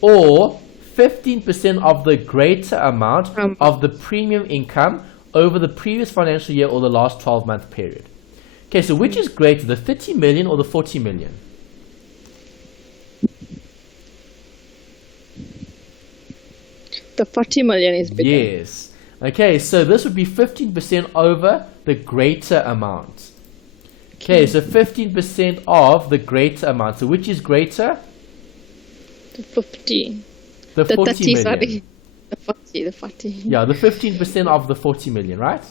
or 15% of the greater amount of the premium income over the previous financial year or the last 12-month period. Okay, so which is greater, the 30 million or the 40 million? The 40 million is bigger. Yes. Okay, so this would be 15% over the greater amount. Okay, so 15% of the greater amount. So which is greater? The 50. The 40 30, million. sorry. The 40. Yeah, the 15% of the 40 million, right?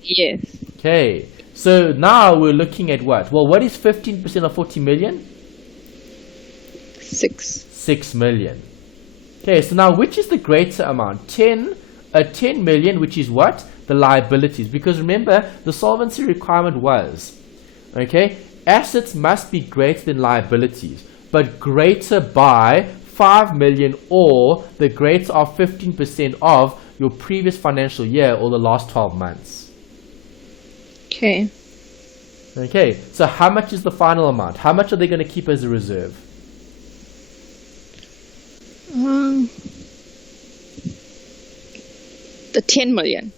Yes. Okay, so now we're looking at what? Well, what is 15% of 40 million? 6 million. Okay, so now which is the greater amount? 10 million, which is what? The liabilities. Because remember, the solvency requirement was, okay, assets must be greater than liabilities, but greater by 5 million or the greater of 15% of your previous financial year or the last 12 months. Okay. Okay, so how much is the final amount? How much are they going to keep as a reserve? The 10 million.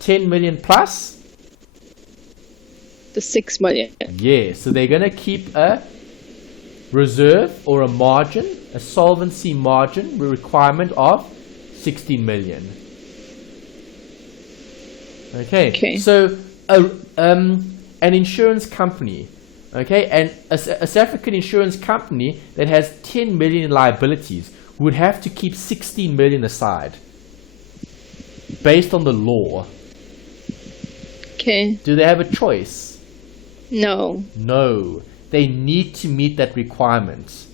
10 million plus? The 6 million. Yeah, so they're going to keep a reserve or a margin, a solvency margin requirement of 16 million. Okay. So an insurance company, okay, and a South African insurance company that has 10 million in liabilities would have to keep 16 million aside based on the law. Okay. Do they have a choice? No. No. They need to meet that requirement.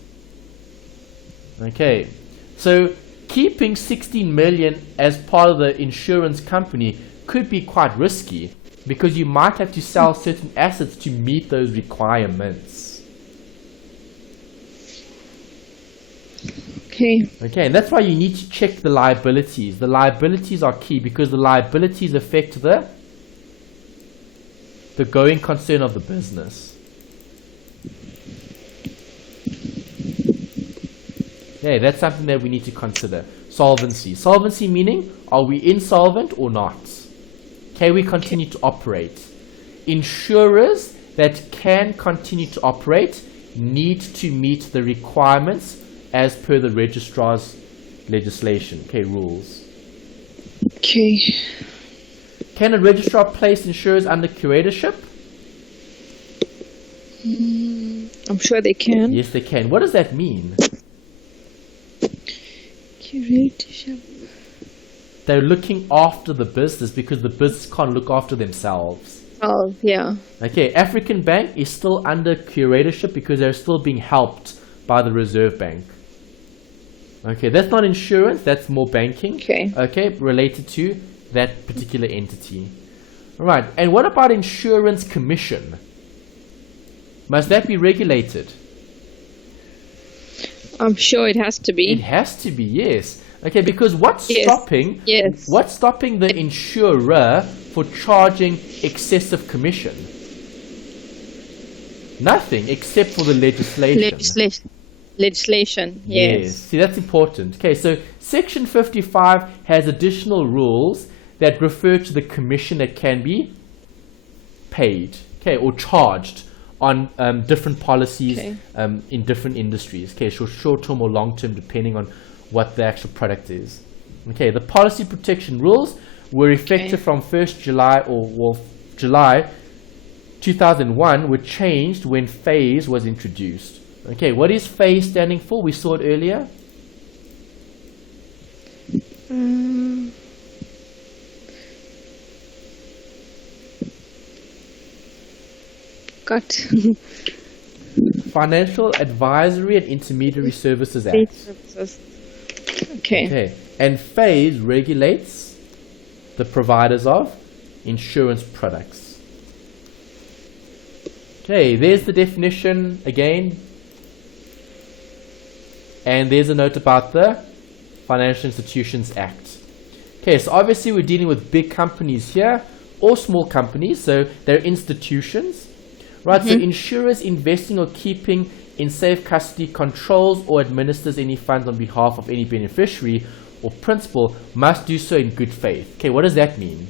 Okay. So keeping 16 million as part of the insurance company could be quite risky because you might have to sell certain assets to meet those requirements. Okay, and that's why you need to check the liabilities. The liabilities are key because the liabilities affect the going concern of the business. Okay, that's something that we need to consider. Solvency. Solvency meaning, are we insolvent or not? Can we continue to operate? Insurers that can continue to operate need to meet the requirements as per the registrar's legislation, okay, rules. Okay. Can a registrar place insurers under curatorship? I'm sure they can. Yes, they can. What does that mean? Curatorship. They're looking after the business because the business can't look after themselves. Oh, yeah. Okay, African Bank is still under curatorship because they're still being helped by the Reserve Bank. Okay, that's not insurance, that's more banking. Okay. Okay, related to that particular entity. Right, and what about insurance commission? Must that be regulated? I'm sure it has to be. It has to be, yes. Okay, because what's Yes. what's stopping the insurer for charging excessive commission? Nothing except for the legislation. Legislation, yes. See, that's important. Okay, so Section 55 has additional rules that refer to the commission that can be paid, okay, or charged on different policies Okay. In different industries. Okay, short-term or long-term, depending on what the actual product is. Okay, the policy protection rules were effective from 1st July July 2001, were changed when phase was introduced. Okay, what is phase standing for? We saw it earlier. Got. Financial Advisory and Intermediary Services Act. Okay. Okay, and phase regulates the providers of insurance products. Okay, there's the definition again. And there's a note about the Financial Institutions Act. Okay, so obviously we're dealing with big companies here, or small companies, so they're institutions. Right, so insurers investing or keeping in safe custody controls or administers any funds on behalf of any beneficiary or principal must do so in good faith. Okay, what does that mean?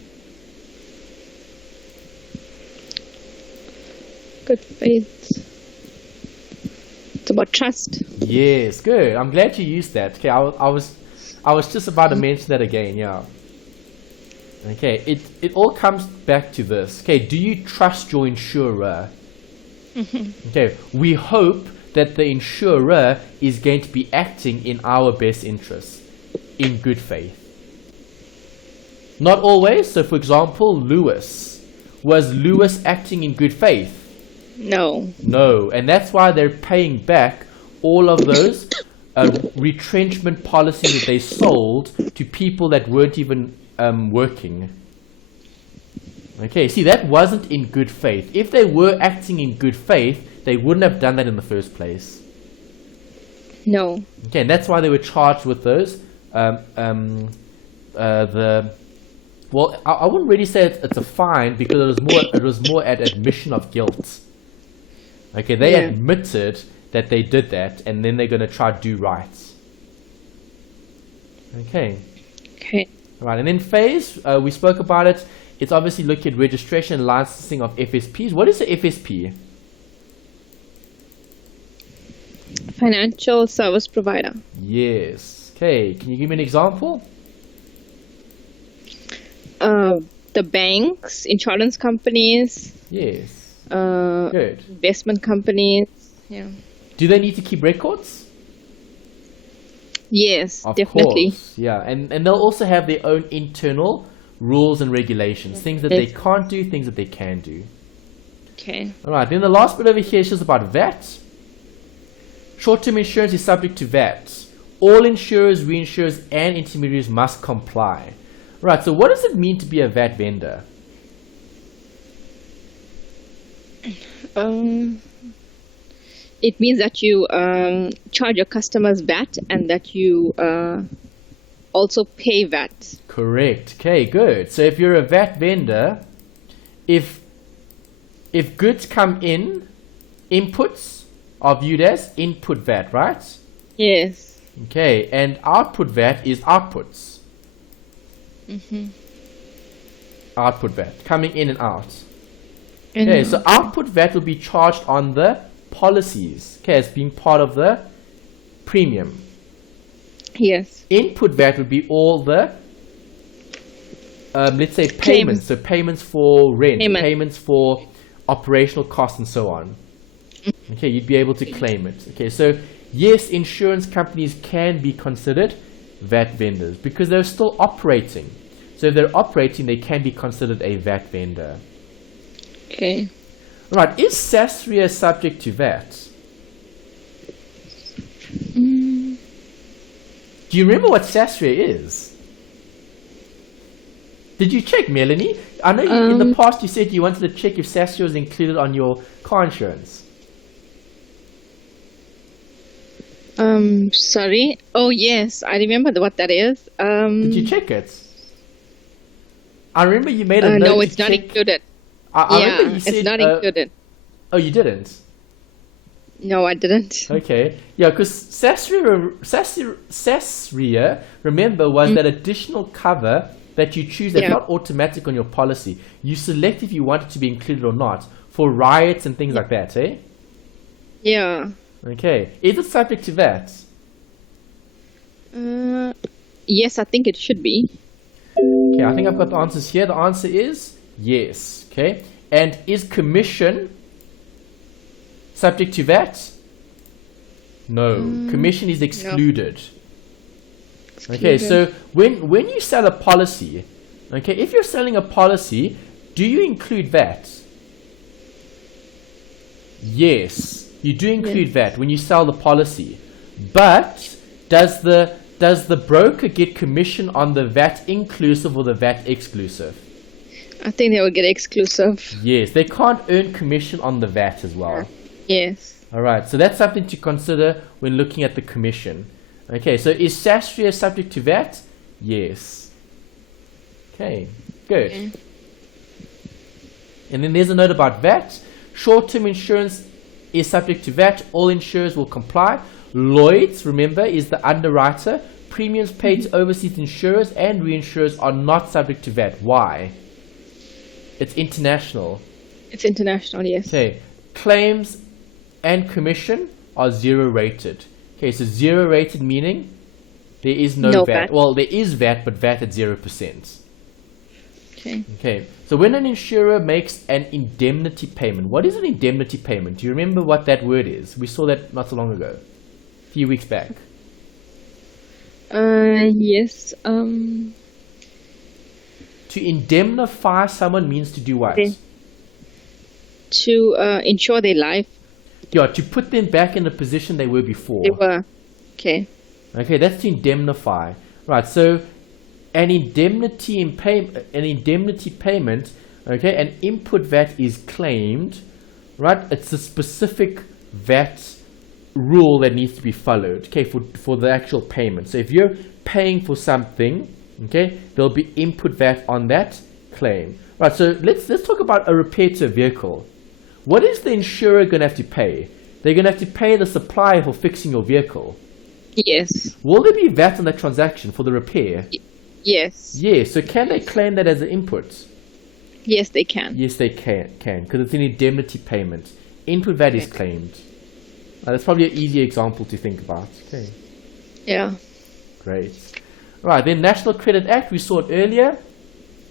Good faith. It's about trust. Yes, good. I'm glad you used that. Okay, I was just about to mention that again, yeah. Okay, it all comes back to this. Okay, do you trust your insurer? Okay, we hope that the insurer is going to be acting in our best interests, in good faith. Not always. So, for example, was Lewis acting in good faith? No. No, and that's why they're paying back all of those retrenchment policies that they sold to people that weren't even working. Okay, see, that wasn't in good faith. If they were acting in good faith, they wouldn't have done that in the first place. No. Okay, and that's why they were charged with those. I wouldn't really say it's a fine because it was more at admission of guilt. Okay, they admitted that they did that, and then they're going to try to do right. Okay. Okay. Right, and then phase, we spoke about it. It's obviously looking at registration and licensing of FSPs. What is the FSP? Financial service provider. Yes. Okay, can you give me an example? The banks, insurance companies. Yes. Good. Investment companies. Yeah. Do they need to keep records? Yes, Of definitely. course. Yeah, and they'll also have their own internal rules and regulations, things that they can't do, things that they can do. Okay. All right, then the last bit over here is just about VAT. Short-term insurance is subject to VAT. All insurers, reinsurers, and intermediaries must comply. Right, so what does it mean to be a VAT vendor? It means that you charge your customers VAT and that you also pay VAT. Correct. Okay, good. So if you're a VAT vendor, if goods come in, inputs are viewed as input VAT, right? Yes. Okay, and output VAT is outputs. Output VAT, coming in and out. Okay, so output VAT will be charged on the policies, okay, as being part of the premium. Yes. Input VAT would be all the, let's say, payments. So payments for rent, payments for operational costs, and so on. Okay, you'd be able to claim it. Okay, so yes, insurance companies can be considered VAT vendors because they're still operating. So if they're operating, they can be considered a VAT vendor. Okay. Right, is Sasria subject to VAT? Do you remember what Sasria is? Did you check, Melanie? I know you, in the past you said you wanted to check if Sasria was included on your car insurance. Sorry. Oh, yes. I remember what that is. Did you check it? I remember you made a note. No, it's not included. I remember you said, it's not included. Oh, you didn't? No, I didn't. Okay. Yeah, because Sasria, remember, was that additional cover that you choose that's not automatic on your policy. You select if you want it to be included or not for riots and things like that, eh? Yeah. Okay. Is it subject to that? Yes, I think it should be. Okay, I think I've got the answers here. The answer is yes. Okay. And is commission subject to that? No. Commission is excluded. No. Okay, so when you sell a policy, okay, if you're selling a policy, do you include VAT? Yes, you do include VAT when you sell the policy. But does the broker get commission on the VAT inclusive or the VAT exclusive? I think they will get exclusive. Yes, they can't earn commission on the VAT as well. Yes. All right, so that's something to consider when looking at the commission. Okay, so is Sasria subject to VAT? Yes. Okay, good. Okay. And then there's a note about VAT. Short-term insurance is subject to VAT. All insurers will comply. Lloyd's, remember, is the underwriter. Premiums paid to overseas insurers and reinsurers are not subject to VAT. Why? It's international. It's international, yes. Okay, claims and commission are 0 rated. Okay, so 0 rated meaning there is no VAT. Well, there is VAT, but VAT at 0%. Okay. Okay, so when an insurer makes an indemnity payment, what is an indemnity payment? Do you remember what that word is? We saw that not so long ago, a few weeks back. Yes. To indemnify someone means to do what? Okay. To insure their life. Yeah, to put them back in the position they were before. They were. Okay. Okay, that's to indemnify. Right, so an indemnity payment, okay, an input VAT is claimed, right? It's a specific VAT rule that needs to be followed, okay, for the actual payment. So if you're paying for something, okay, there'll be input VAT on that claim. Right, so let's talk about a repair to a vehicle. What is the insurer going to have to pay? They're going to have to pay the supplier for fixing your vehicle. Yes. Will there be VAT on that transaction for the repair? Yes. Yes. So can they claim that as an input? Yes, they can. Yes, they can because it's an indemnity payment. Input VAT is claimed. That's probably an easy example to think about. Okay. Yeah. Great. Right, then National Credit Act, we saw it earlier.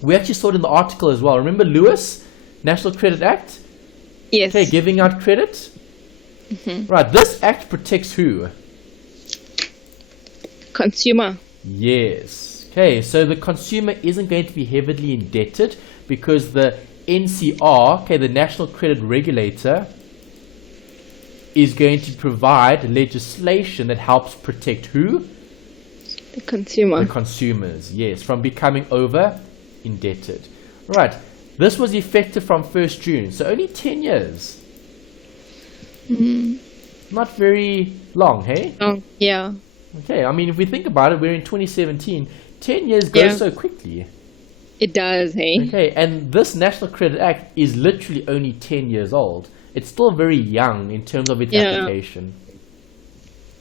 We actually saw it in the article as well. Remember Lewis? National Credit Act? Yes. Okay, giving out credit. Right, this act protects who? Consumer. Yes. Okay, so the consumer isn't going to be heavily indebted because the NCR, okay, the National Credit Regulator, is going to provide legislation that helps protect who? The consumer. The consumers, yes, from becoming over indebted. Right, this was effective from 1st June, so only 10 years. Not very long, hey? Oh, yeah. Okay, I mean, if we think about it, we're in 2017. 10 years goes so quickly. It does, hey? Okay, and this National Credit Act is literally only 10 years old. It's still very young in terms of its application.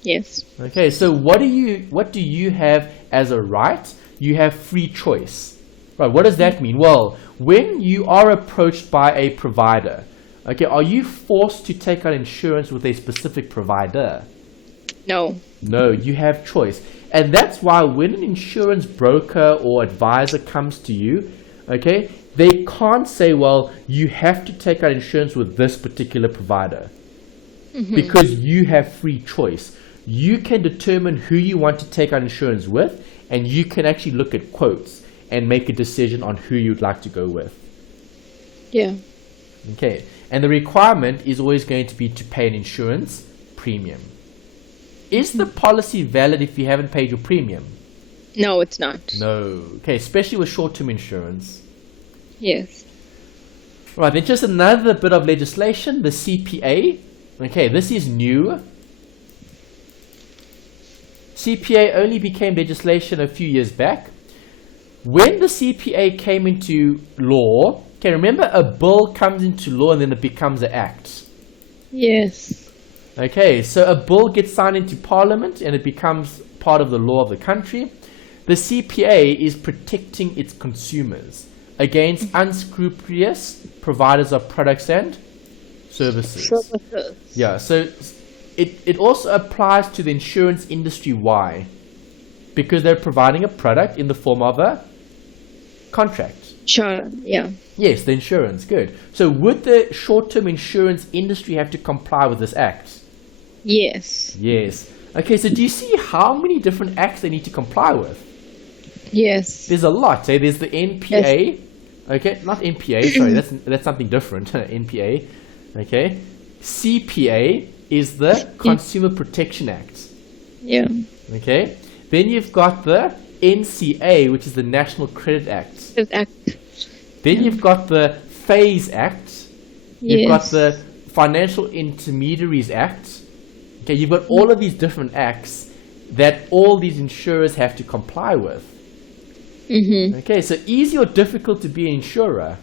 Yes. Okay, so what do you have as a right? You have free choice. Right, what does that mean? Well, when you are approached by a provider, okay, are you forced to take out insurance with a specific provider? No. No, you have choice. And that's why when an insurance broker or advisor comes to you, okay, they can't say, well, you have to take out insurance with this particular provider. Because you have free choice. You can determine who you want to take out insurance with, and you can actually look at quotes and make a decision on who you'd like to go with. Yeah. Okay, and the requirement is always going to be to pay an insurance premium. Is the policy valid if you haven't paid your premium? No, it's not. No. Okay, especially with short-term insurance. Yes. Right, then just another bit of legislation, the CPA. Okay, this is new. CPA only became legislation a few years back. When the CPA came into law, okay, remember a bill comes into law and then it becomes an act. Yes. Okay, so a bill gets signed into Parliament and it becomes part of the law of the country. The CPA is protecting its consumers against unscrupulous providers of products and services. Yeah, so it also applies to the insurance industry. Why? Because they're providing a product in the form of a contract. Sure, yeah. Yes, the insurance, good. So would the short-term insurance industry have to comply with this act? Yes. Yes. Okay, so do you see how many different acts they need to comply with? Yes. There's a lot. Eh? There's the NPA. Okay, not NPA, sorry, that's something different. NPA. Okay. CPA is the Consumer Protection Act. Yeah. Okay. Then you've got the NCA, which is the National Credit Act. Then you've got the FASE Act. You've got the Financial Intermediaries Act. Okay, you've got all of these different acts that all these insurers have to comply with. Okay, so easy or difficult to be an insurer?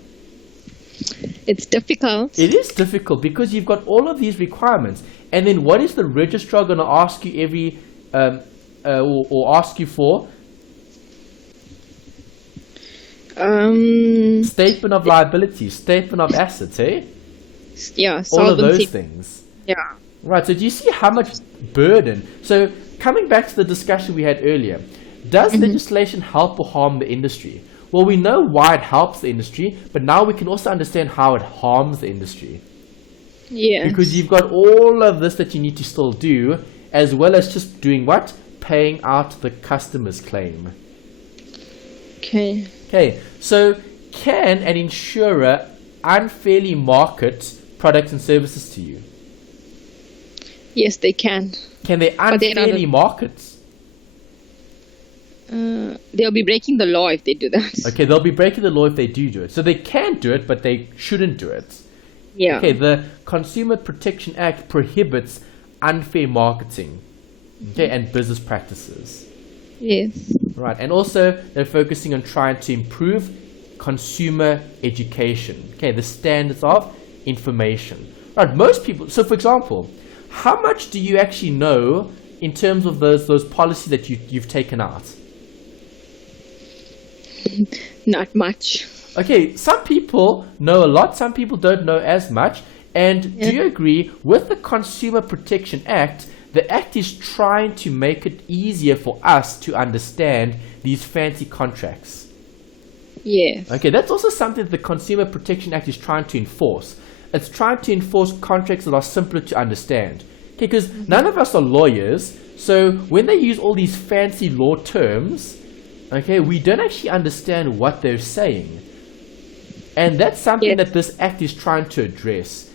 It's difficult. It is difficult because you've got all of these requirements. And then what is the registrar going to ask you every, or ask you for? Statement of liability, statement of assets, eh? Yeah, solvency. All of those things. Yeah. Right, so do you see how much burden? So coming back to the discussion we had earlier, does legislation help or harm the industry? Well, we know why it helps the industry, but now we can also understand how it harms the industry. Yeah. Because you've got all of this that you need to still do, as well as just doing what? Paying out the customer's claim. Okay. Okay, so can an insurer unfairly market products and services to you? Yes, they can. Can they unfairly market? They'll be breaking the law if they do that. Okay, they'll be breaking the law if they do it. So they can do it, but they shouldn't do it. Yeah. Okay, the Consumer Protection Act prohibits unfair marketing, okay, and business practices. Yes. Right, and also they're focusing on trying to improve consumer education. Okay, the standards of information. Right, most people. So, for example, how much do you actually know in terms of those policies that you've taken out? Not much. Okay, some people know a lot, some people don't know as much. And do you agree with the Consumer Protection Act? The Act is trying to make it easier for us to understand these fancy contracts. Yes. Okay, that's also something that the Consumer Protection Act is trying to enforce. It's trying to enforce contracts that are simpler to understand. Okay, because none of us are lawyers, so when they use all these fancy law terms, okay, we don't actually understand what they're saying. And that's something that this Act is trying to address.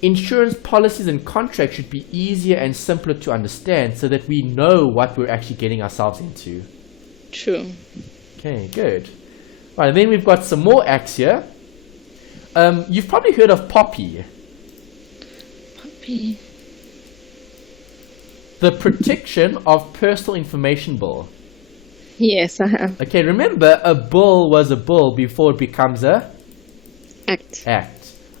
Insurance policies and contracts should be easier and simpler to understand so that we know what we're actually getting ourselves into. True. Okay, good. Right, and then we've got some more acts here. You've probably heard of POPI. POPI. The Protection of Personal Information Bill. Yes, I have. Okay, remember, a bill was a bill before it becomes a act.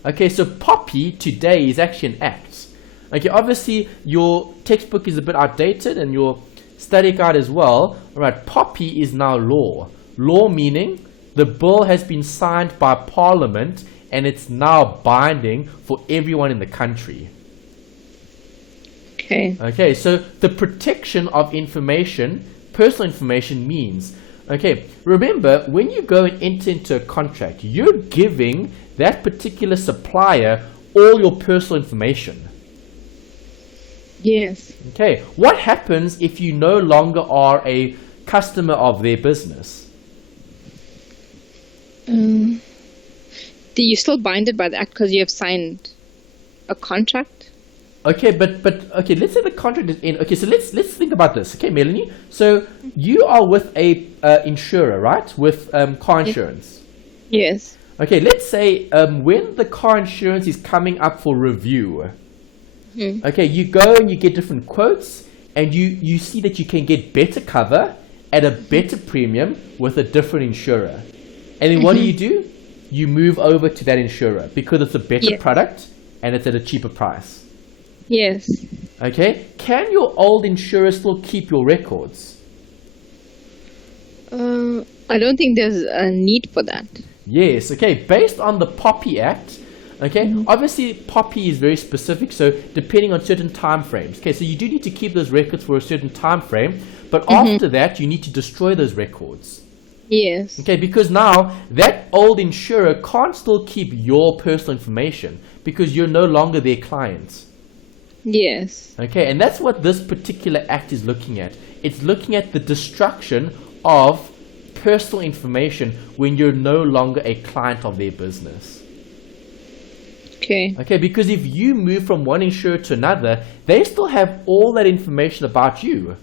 Okay, so POPI today is actually an act. Okay, obviously your textbook is a bit outdated and your study guide as well. Alright, POPI is now law. Law meaning the bill has been signed by Parliament and it's now binding for everyone in the country. Okay. Okay, so the protection of information, personal information means, okay, remember when you go and enter into a contract, you're giving that particular supplier all your personal information. Yes. Okay, what happens if you no longer are a customer of their business? You're still binded by the act because you have signed a contract. Okay, but okay, let's say the contract is in. Okay, so let's think about this. Okay, Melanie. So you are with a insurer, right? With car insurance. Yes. Okay, let's say when the car insurance is coming up for review. Okay, you go and you get different quotes, and you see that you can get better cover at a better premium with a different insurer. And then what do? You move over to that insurer because it's a better product and it's at a cheaper price. Yes. Okay, can your old insurer still keep your records? I don't think there's a need for that. Yes, okay, based on the POPI Act, okay, obviously POPI is very specific, so depending on certain time frames. Okay, so you do need to keep those records for a certain time frame, but after that you need to destroy those records. Yes. Okay, because now that old insurer can't still keep your personal information because you're no longer their client. Yes. Okay, and that's what this particular act is looking at. It's looking at the destruction of personal information when you're no longer a client of their business. Okay. Okay, because if you move from one insurer to another, they still have all that information about you.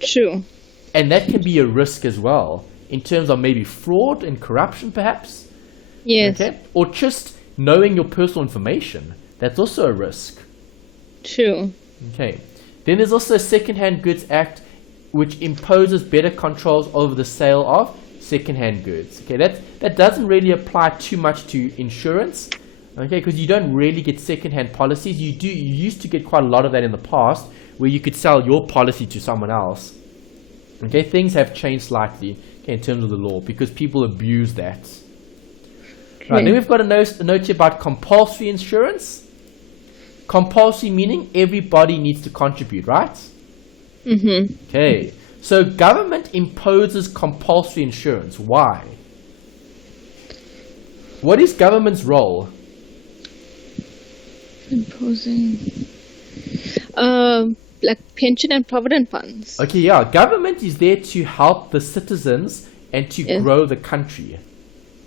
True. And that can be a risk as well, in terms of maybe fraud and corruption perhaps. Yes. Okay, or just knowing your personal information. That's also a risk. True. Okay. Then there's also a Second-Hand Goods Act, which imposes better controls over the sale of second-hand goods. Okay, that doesn't really apply too much to insurance. Okay, because you don't really get second-hand policies. You used to get quite a lot of that in the past, where you could sell your policy to someone else. Okay, things have changed slightly, okay, in terms of the law because people abuse that. Right, then we've got a note here about compulsory insurance. Compulsory meaning everybody needs to contribute, right? Okay, so government imposes compulsory insurance. Why? What is government's role? Imposing. Like pension and provident funds. Okay, yeah, government is there to help the citizens and to grow the country.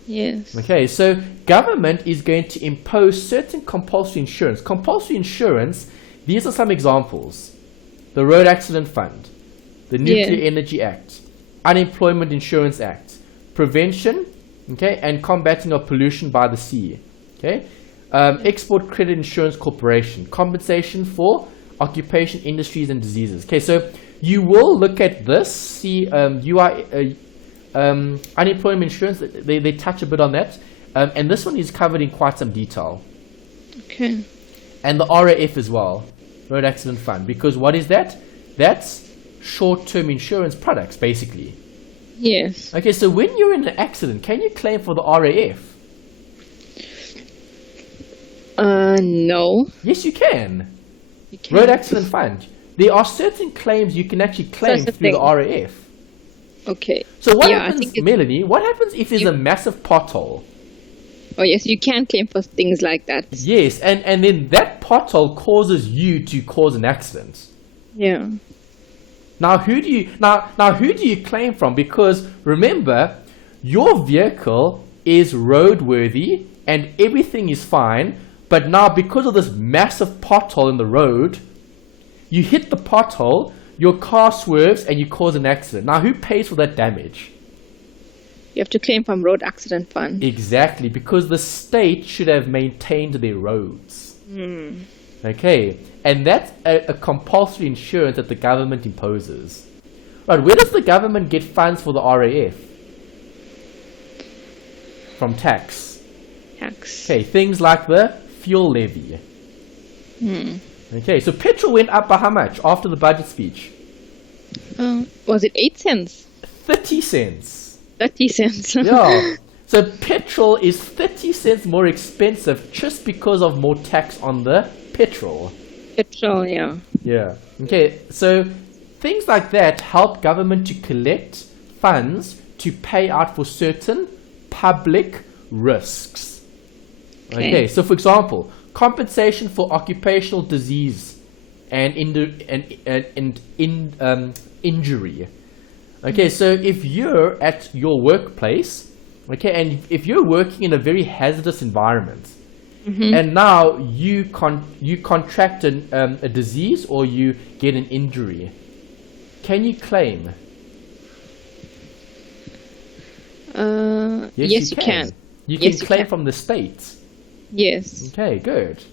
Yes. Okay, so government is going to impose certain compulsory insurance. Compulsory insurance, these are some examples. The Road Accident Fund, the Nuclear Energy Act, Unemployment Insurance Act, Prevention, okay, and Combating of Pollution by the Sea, okay, Export Credit Insurance Corporation, compensation for occupation, industries, and diseases. Okay, so you will look at this, see unemployment insurance, they touch a bit on that, and this one is covered in quite some detail. Okay. And the RAF as well, Road Accident Fund, because what is that? That's short-term insurance products, basically. Yes. Okay, so when you're in an accident, can you claim for the RAF? No. Yes, you can. You can. Road Accident Fund. There are certain claims you can actually claim through the RAF. Okay. So what happens, Melanie, what happens if there's a massive pothole? Oh yes, you can claim for things like that. Yes, and then that pothole causes you to cause an accident. Yeah. Now who do you claim from? Because remember, your vehicle is roadworthy and everything is fine, but now because of this massive pothole in the road, you hit the pothole, your car swerves and you cause an accident. Now who pays for that damage? You have to claim from Road Accident Fund. Exactly, because the state should have maintained their roads. Okay, and that's a compulsory insurance that the government imposes. Right, where does the government get funds for the RAF? From tax. Tax. Okay, things like the fuel levy. Okay, so petrol went up by how much after the budget speech? Was it 8 cents? 30 cents. 30 cents. Yeah. So petrol is 30 cents more expensive just because of more tax on the Petrol. Petrol, yeah. Yeah. Okay, so things like that help government to collect funds to pay out for certain public risks. Okay, so for example, compensation for occupational disease and injury. Okay, so if you're at your workplace, okay, and if you're working in a very hazardous environment, and now you contract a disease or you get an injury, can you claim? Yes, you can. You can claim from the state. Yes. Okay, good.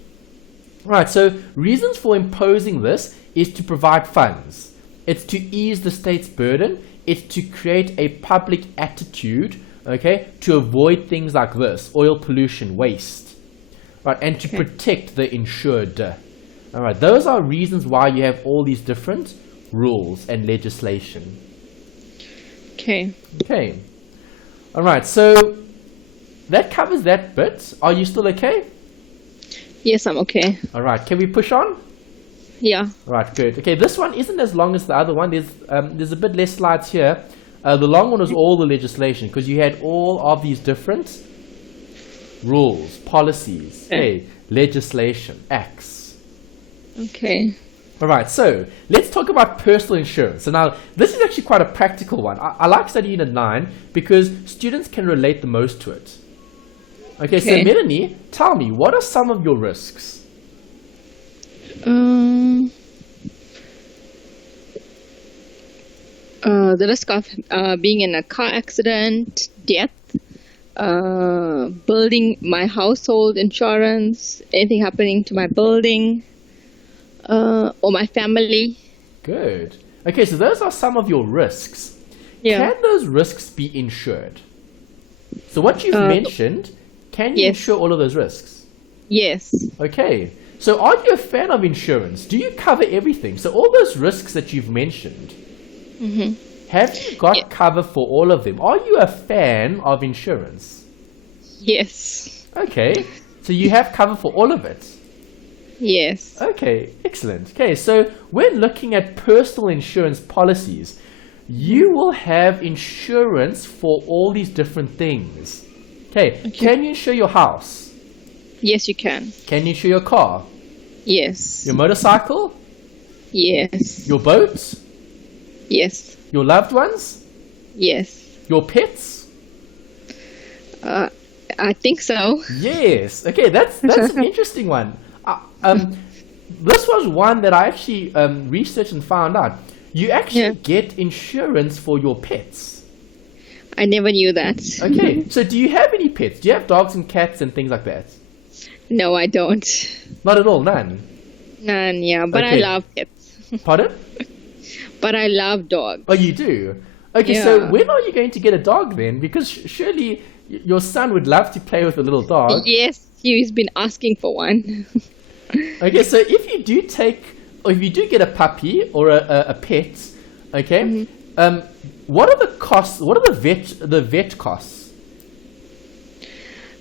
Right, so reasons for imposing this is to provide funds. It's to ease the state's burden. It's to create a public attitude, okay, to avoid things like this, oil pollution, waste, right, and to protect the insured. All right, those are reasons why you have all these different rules and legislation. Okay. Okay. All right, so that covers that bit. Are you still okay? Yes, I'm okay. All right, can we push on? Yeah. All right, good. Okay, this one isn't as long as the other one. There's a bit less slides here. The long one was all the legislation because you had all of these different rules, policies, legislation, acts. Okay. All right, so let's talk about personal insurance. So now, this is actually quite a practical one. I like studying Unit 9 because students can relate the most to it. Okay, so Melanie, tell me, what are some of your risks? The risk of being in a car accident, death, building my household insurance, anything happening to my building, or my family. Good. Okay, so those are some of your risks. Yeah. Can those risks be insured? So what you've mentioned, can you insure all of those risks? Yes. Okay. So are you a fan of insurance? Do you cover everything? So all those risks that you've mentioned, have you got cover for all of them? Are you a fan of insurance? Yes. Okay. So you have cover for all of it? Yes. Okay, excellent. Okay, so when looking at personal insurance policies, you will have insurance for all these different things. Okay, can you insure your house? Yes, you can. Can you insure your car? Yes. Your motorcycle? Yes. Your boat? Yes. Your loved ones? Yes. Your pets? I think so. Yes. Okay, that's an interesting one. This was one that I actually researched and found out. You actually get insurance for your pets. I never knew that. Okay, so do you have any pets? Do you have dogs and cats and things like that? No, I don't. Not at all, none? None, yeah, but I love pets. Pardon? But I love dogs. Oh, you do? Okay, so when are you going to get a dog then? Because surely your son would love to play with a little dog. Yes, he's been asking for one. Okay, so if you do get a puppy or a pet, okay, what are the costs? What are the vet costs?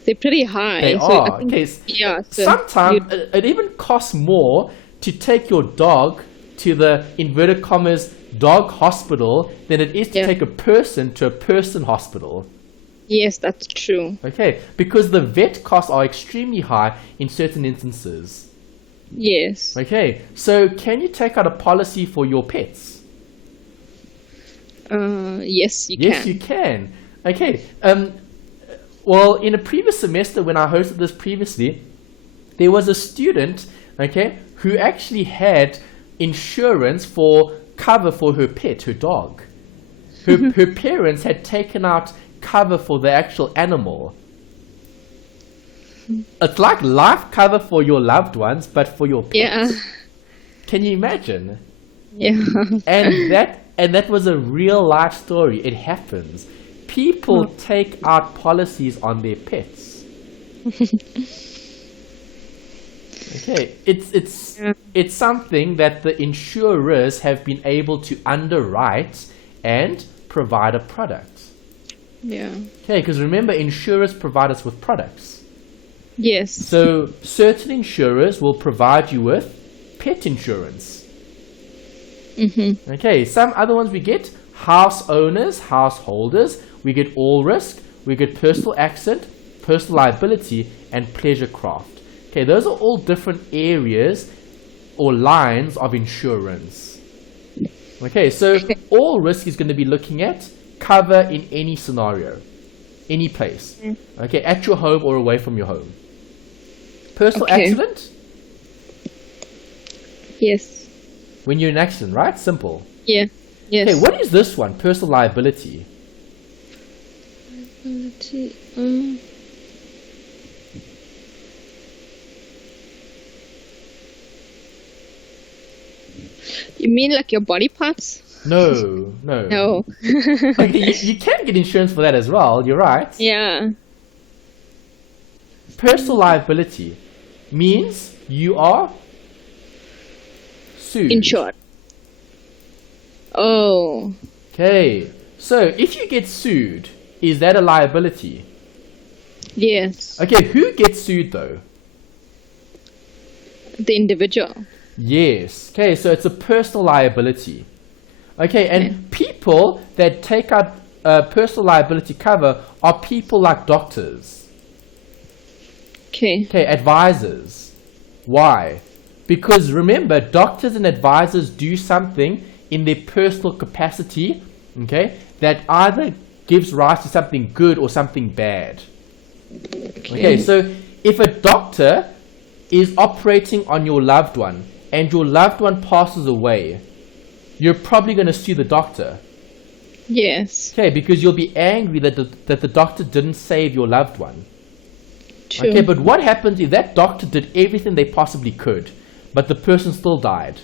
They're pretty high. They are. Okay. Yeah. So sometimes it even costs more to take your dog to the inverted commas dog hospital than it is to take a person to a person hospital. Yes, that's true. Okay, because the vet costs are extremely high in certain instances. Yes. Okay, so can you take out a policy for your pets? Yes, you can. Yes, you can. Okay. Well, in a previous semester when I hosted this previously, there was a student, okay, who actually had insurance for cover for her pet, her dog. Her parents had taken out cover for the actual animal. It's like life cover for your loved ones, but for your pets. Yeah. Can you imagine? Yeah. And that was a real life story. It happens. People take out policies on their pets. Okay, it's something that the insurers have been able to underwrite and provide a product. Yeah. Okay, because remember, insurers provide us with products. Yes. So certain insurers will provide you with pet insurance. Okay, some other ones we get house owners, householders, we get all risk, we get personal accident, personal liability, and pleasure craft. Okay, those are all different areas or lines of insurance. Okay, so all risk is going to be looking at cover in any scenario, any place. Okay, at your home or away from your home. Personal accident? Yes. When you're in an accident, right? Simple. Yeah. Yes. Okay, what is this one? Personal liability. Liability. You mean like your body parts? No. No. Okay, you can get insurance for that as well. You're right. Yeah. Personal liability means you are sued. Insured. Oh. Okay, so if you get sued, is that a liability? Yes. Okay, who gets sued though? The individual. Yes. Okay, so it's a personal liability. Okay, and people that take out personal liability cover are people like doctors. Okay. Okay, advisors. Why? Because remember, doctors and advisors do something in their personal capacity, okay, that either gives rise to something good or something bad. Okay, so if a doctor is operating on your loved one and your loved one passes away, you're probably going to sue the doctor. Yes. Okay, because you'll be angry that the doctor didn't save your loved one. True. Okay, but what happens if that doctor did everything they possibly could, but the person still died?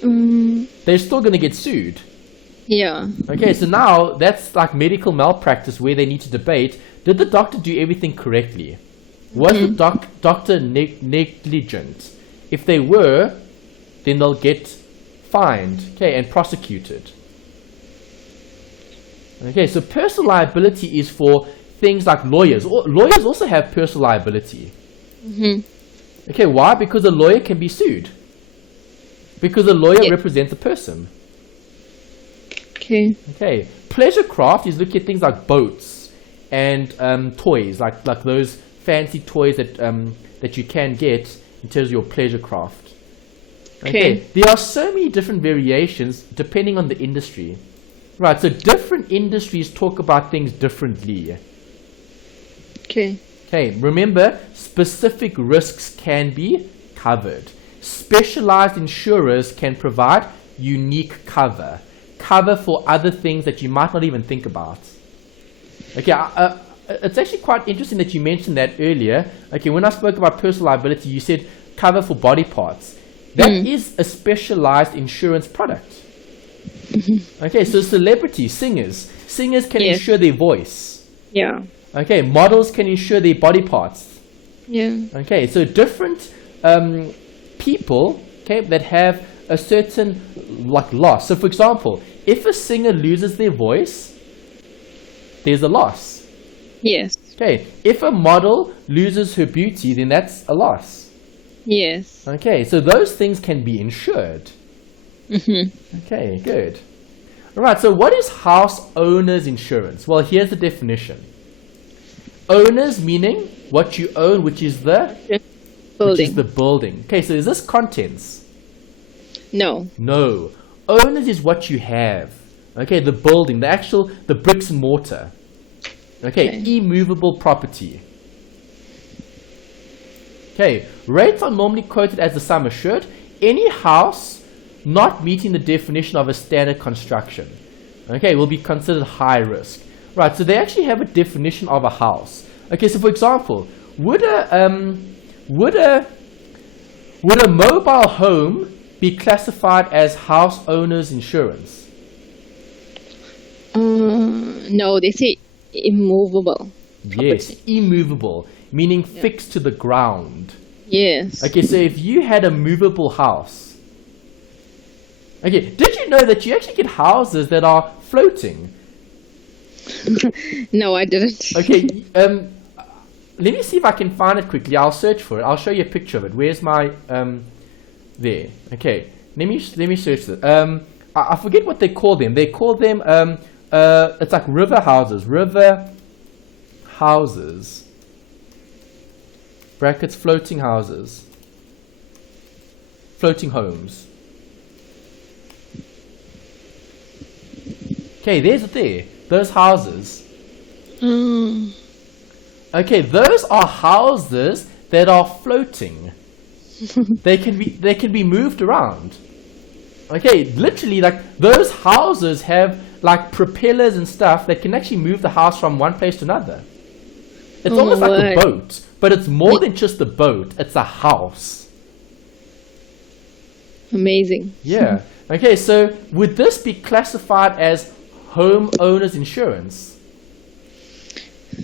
They're still going to get sued. Yeah. Okay, so now that's like medical malpractice where they need to debate, did the doctor do everything correctly? Was the doctor negligent? If they were, then they'll get fined, okay, and prosecuted. Okay, so personal liability is for things like lawyers. Lawyers also have personal liability. Okay, why? Because a lawyer can be sued. Because a lawyer represents a person. Okay. Okay, pleasure craft is looking at things like boats and toys, like those fancy toys that you can get in terms of your pleasure craft. Okay, there are so many different variations depending on the industry. Right, so different industries talk about things differently. Okay. Okay, remember, specific risks can be covered. Specialized insurers can provide unique cover. Cover for other things that you might not even think about. Okay, it's actually quite interesting that you mentioned that earlier. Okay, when I spoke about personal liability, you said cover for body parts. That is a specialized insurance product. Okay, so celebrities, singers can insure their voice. Yeah. Okay, models can insure their body parts. Yeah. Okay, so different people, okay, that have a certain like loss. So for example, if a singer loses their voice, there's a loss. Yes. Okay, if a model loses her beauty, then that's a loss. Yes. Okay, so those things can be insured. Okay, good. All right, so what is house owners insurance? Well, here's the definition. Owners meaning what you own, which is the building. Which is the building. Okay, so is this contents? No. No. Owners is what you have. Okay, the building, the bricks and mortar. Okay, immovable property. Okay, rates are normally quoted as the sum assured. Any house not meeting the definition of a standard construction, okay, will be considered high risk. Right, so they actually have a definition of a house. Okay, so for example, would a mobile home be classified as house owner's insurance? No, they say immovable property. Yes, immovable, meaning fixed to the ground. Yes. Okay, so if you had a movable house. Okay, did you know that you actually get houses that are floating? No, I didn't. Okay, let me see if I can find it quickly. I'll search for it. I'll show you a picture of it. Where's my there? Okay, let me search it. I forget what they call them. They call them it's like river houses. River houses. Brackets floating houses. Floating homes. Okay, there's it there. Those houses. Okay, those are houses that are floating. They can be moved around. Okay, literally, like those houses have like propellers and stuff that can actually move the house from one place to another. It's almost like a boat, but it's more than just a boat. It's a house. Amazing. Yeah. Okay, so would this be classified as homeowners insurance?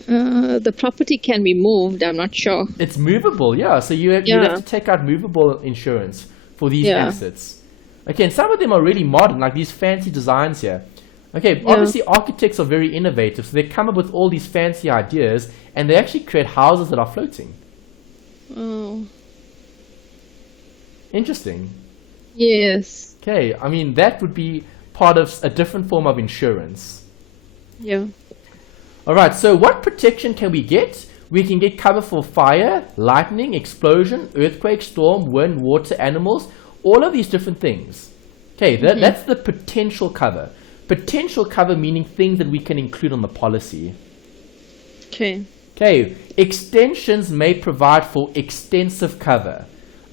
The property can be moved. I'm not sure. It's movable, yeah. So you have to take out movable insurance for these assets. Okay, and some of them are really modern, like these fancy designs here. Okay, obviously architects are very innovative, so they come up with all these fancy ideas, and they actually create houses that are floating. Oh. Interesting. Yes. Okay, I mean, that would be part of a different form of insurance. Yeah. All right, so what protection can we get? We can get cover for fire, lightning, explosion, earthquake, storm, wind, water, animals, all of these different things. Okay, that's the potential cover. Potential cover meaning things that we can include on the policy. Okay. Okay, extensions may provide for extensive cover.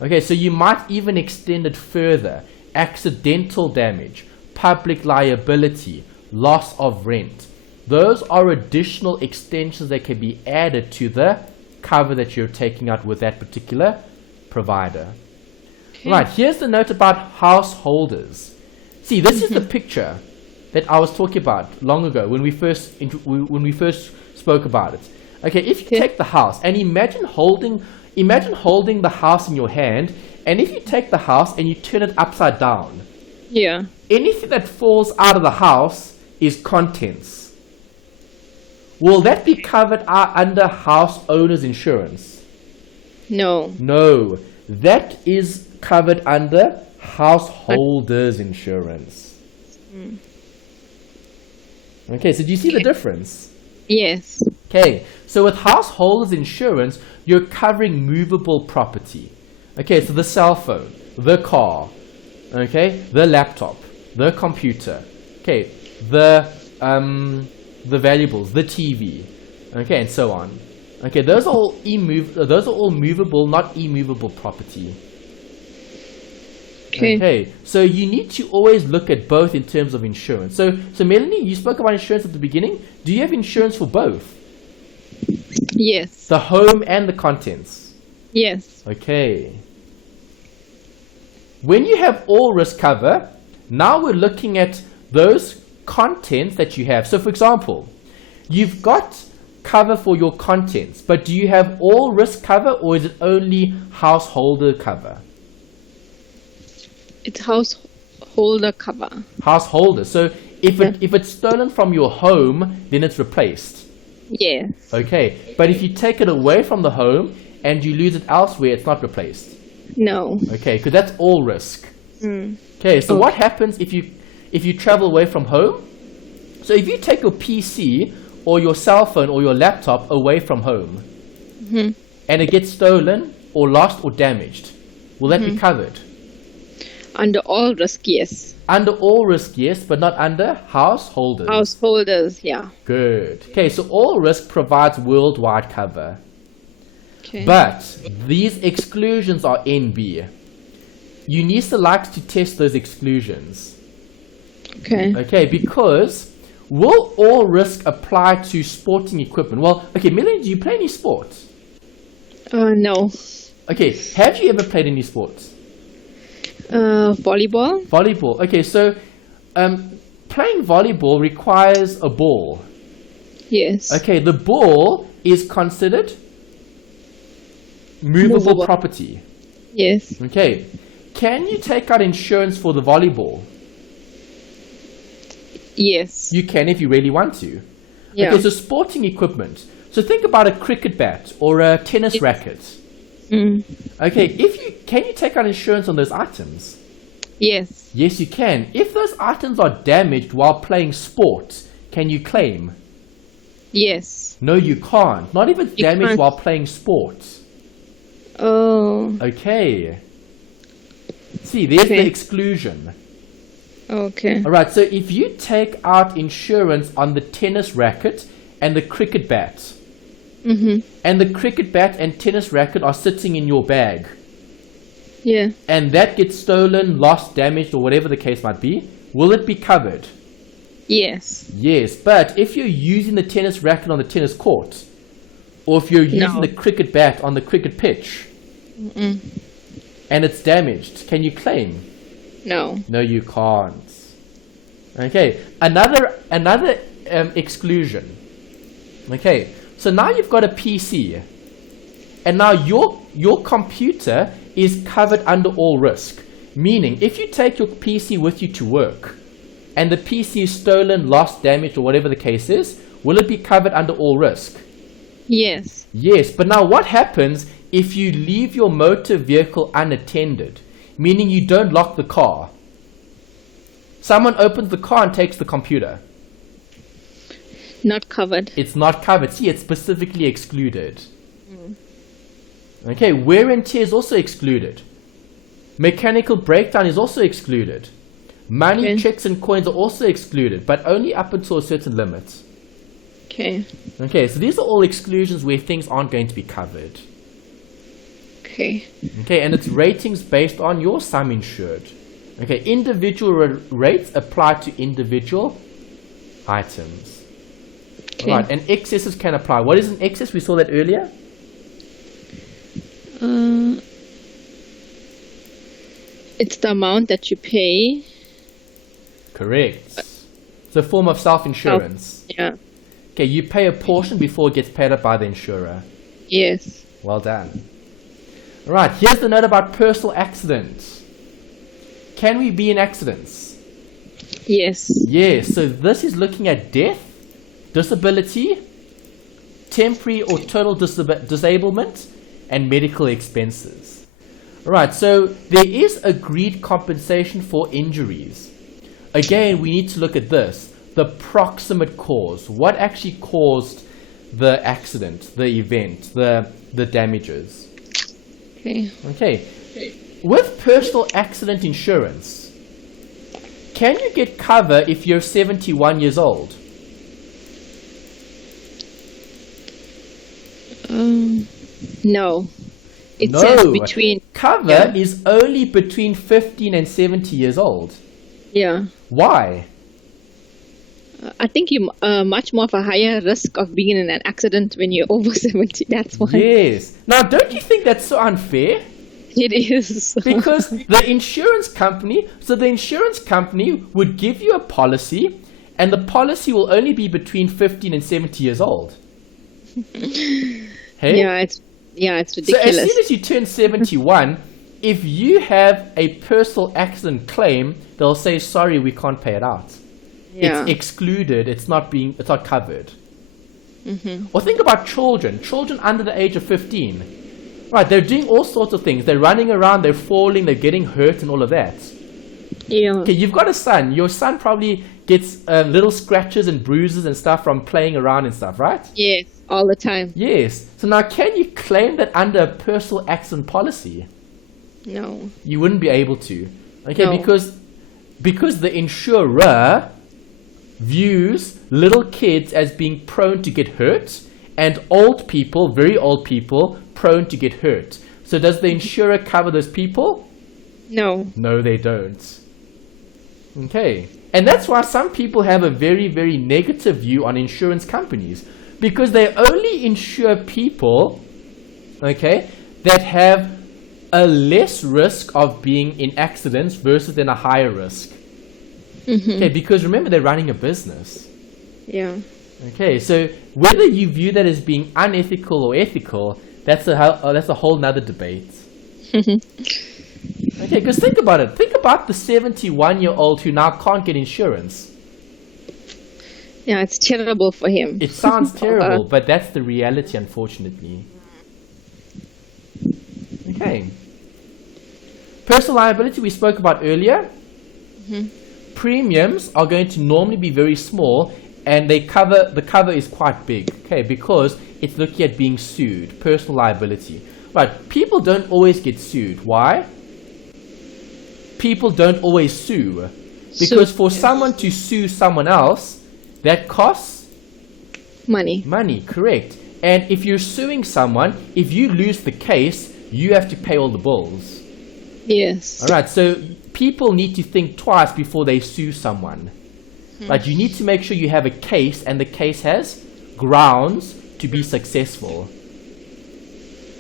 Okay, so you might even extend it further. Accidental damage, public liability, loss of rent. Those are additional extensions that can be added to the cover that you're taking out with that particular provider. Okay. Right, here's the note about householders. See, this is the picture that I was talking about long ago when we first spoke about it. Okay, if you take the house and imagine holding the house in your hand, and if you take the house and you turn it upside down, anything that falls out of the house is contents. Will that be covered under house owners insurance? No. No, that is covered under householders insurance. Okay, so do you see the difference? Yes. Okay, so with householders insurance, you're covering movable property. Okay, so the cell phone, the car, okay, the laptop, the computer, okay, the valuables, the TV, okay, and so on. Okay, those are all movable, not immovable property. Okay, so you need to always look at both in terms of insurance. So Melanie, you spoke about insurance at the beginning. Do you have insurance for both? Yes. The home and the contents? Yes. Okay. When you have all risk cover, now we're looking at those contents that you have. So for example, you've got cover for your contents, but do you have all risk cover or is it only householder cover? It's householder cover. Householder. So if it's stolen from your home, then it's replaced. Yes. Okay. But if you take it away from the home and you lose it elsewhere, it's not replaced. No. Okay, because that's all risk. Okay, so what happens if you travel away from home? So if you take your PC or your cell phone or your laptop away from home and it gets stolen or lost or damaged, will that be covered? Under all risk, yes. Under all risk, yes, but not under householders. Householders, yeah. Good. Okay, so all risk provides worldwide cover. Okay. But these exclusions are NB. UNISA likes to test those exclusions. Okay. Okay, because will all risk apply to sporting equipment? Well, okay, Melanie, do you play any sports? No. Okay, have you ever played any sports? Volleyball. Volleyball. Okay, so playing volleyball requires a ball. Yes. Okay, the ball is considered movable property. Yes. Okay, can you take out insurance for the volleyball? Yes. You can if you really want to. Yeah. Okay, so sporting equipment. So think about a cricket bat or a tennis racket. Okay, can you take out insurance on those items? Yes. Yes, you can. If those items are damaged while playing sports, can you claim? Yes. No, you can't. Not if it's damaged can't. while playing sports. Oh. Okay. See, there's the Okay. exclusion. Okay. All right, so if you take out insurance on the tennis racket and the cricket bat, and the cricket bat and tennis racket are sitting in your bag, Yeah. and that gets stolen, lost, damaged, or whatever the case might be, will it be covered? Yes. Yes, but if you're using the tennis racket on the tennis court, or if you're using No. the cricket bat on the cricket pitch, and it's damaged, can you claim? No. No, you can't. Okay, another exclusion. Okay, so now you've got a PC, and now your computer is covered under all risk. Meaning, if you take your PC with you to work, and the PC is stolen, lost, damaged, or whatever the case is, will it be covered under all risk? Yes. Yes, but now what happens if you leave your motor vehicle unattended? Meaning you don't lock the car. Someone opens the car and takes the computer. Not covered. It's not covered. See, it's specifically excluded. Okay, wear and tear is also excluded. Mechanical breakdown is also excluded. Money, Okay. checks, and coins are also excluded, but only up until a certain limit. Okay. Okay, so these are all exclusions where things aren't going to be covered. Okay. Okay, and it's ratings based on your sum insured. Okay, individual rates apply to individual items. Okay. Right, and excesses can apply. What is an excess? We saw that earlier. It's the amount that you pay. Correct. It's a form of self-insurance. Yeah. Okay, you pay a portion before it gets paid up by the insurer. Yes. Well done. Right, here's the note about personal accidents. Can we be in accidents? Yes. Yes, so this is looking at death, disability, temporary or total disablement, and medical expenses. Alright, so there is agreed compensation for injuries. Again, we need to look at this. The proximate cause. What actually caused the accident, the event, the damages? Okay. Okay. With personal accident insurance, can you get cover if you're 71 years old? No. It No. says between. Cover Yeah. is only between 15 and 70 years old. Yeah. Why? I think you much more of a higher risk of being in an accident when you're over 70. That's why. Yes. Now, don't you think that's so unfair? It is. Because the insurance company would give you a policy, and the policy will only be between 15 and 70 years old. Hey? Yeah, it's So ridiculous. as soon as you turn 71, if you have a personal accident claim, they'll say, sorry, we can't pay it out. Yeah. It's excluded, it's not covered. Or think about children under the age of 15. Right, they're doing all sorts of things. They're running around, they're falling, they're getting hurt and all of that. Yeah. Okay, you've got a son. Your son probably gets little scratches and bruises and stuff from playing around and stuff, right? Yes, all the time. Yes. So now can you claim that under a personal accident policy? No. You wouldn't be able to. Okay, No. because the insurer views little kids as being prone to get hurt and old people, very old people, prone to get hurt. So does the insurer cover those people? No. No, they don't. Okay. And that's why some people have a very, very negative view on insurance companies, because they only insure people, okay, that have a less risk of being in accidents versus then a higher risk. Okay, because remember, they're running a business. Yeah. Okay, so whether you view that as being unethical or ethical, that's a whole nother debate. Okay, because think about it. Think about the 71-year-old who now can't get insurance. Yeah, it's terrible for him. It sounds terrible, but that's the reality, unfortunately. Okay. Personal liability we spoke about earlier. Premiums are going to normally be very small, and the cover is quite big, okay, because it's looking at being sued, personal liability. But people don't always get sued. Why? People don't always sue. Because for someone to sue someone else, that costs money. Money, correct. And if you're suing someone, if you lose the case, you have to pay all the bills. Yes. All right, so people need to think twice before they sue someone. Like, you need to make sure you have a case, and the case has grounds to be successful.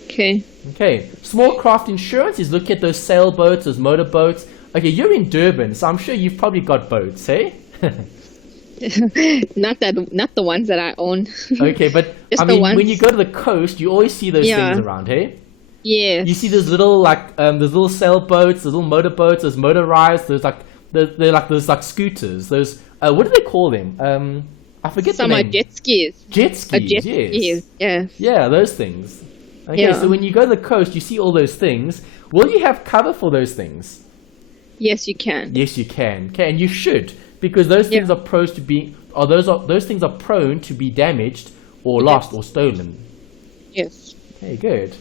Okay. Okay. Small craft insurance is looking at those sailboats, those motorboats. Okay, you're in Durban, so I'm sure you've probably got boats, eh? Not the ones that I own. Okay, but I mean, when you go to the coast, you always see those things around, hey? Yes. You see those little those little sailboats, those little motorboats, those motorized, they're like those scooters. Those what do they call them? I forget the name. Some are jet skis. Jet skis, yes. Yes. Yeah, those things. Okay, so when you go to the coast, you see all those things. Will you have cover for those things? Yes, you can. Yes, you can. Okay, and you should, because those things are those things are prone to be damaged or lost or stolen. Yes. Okay, good.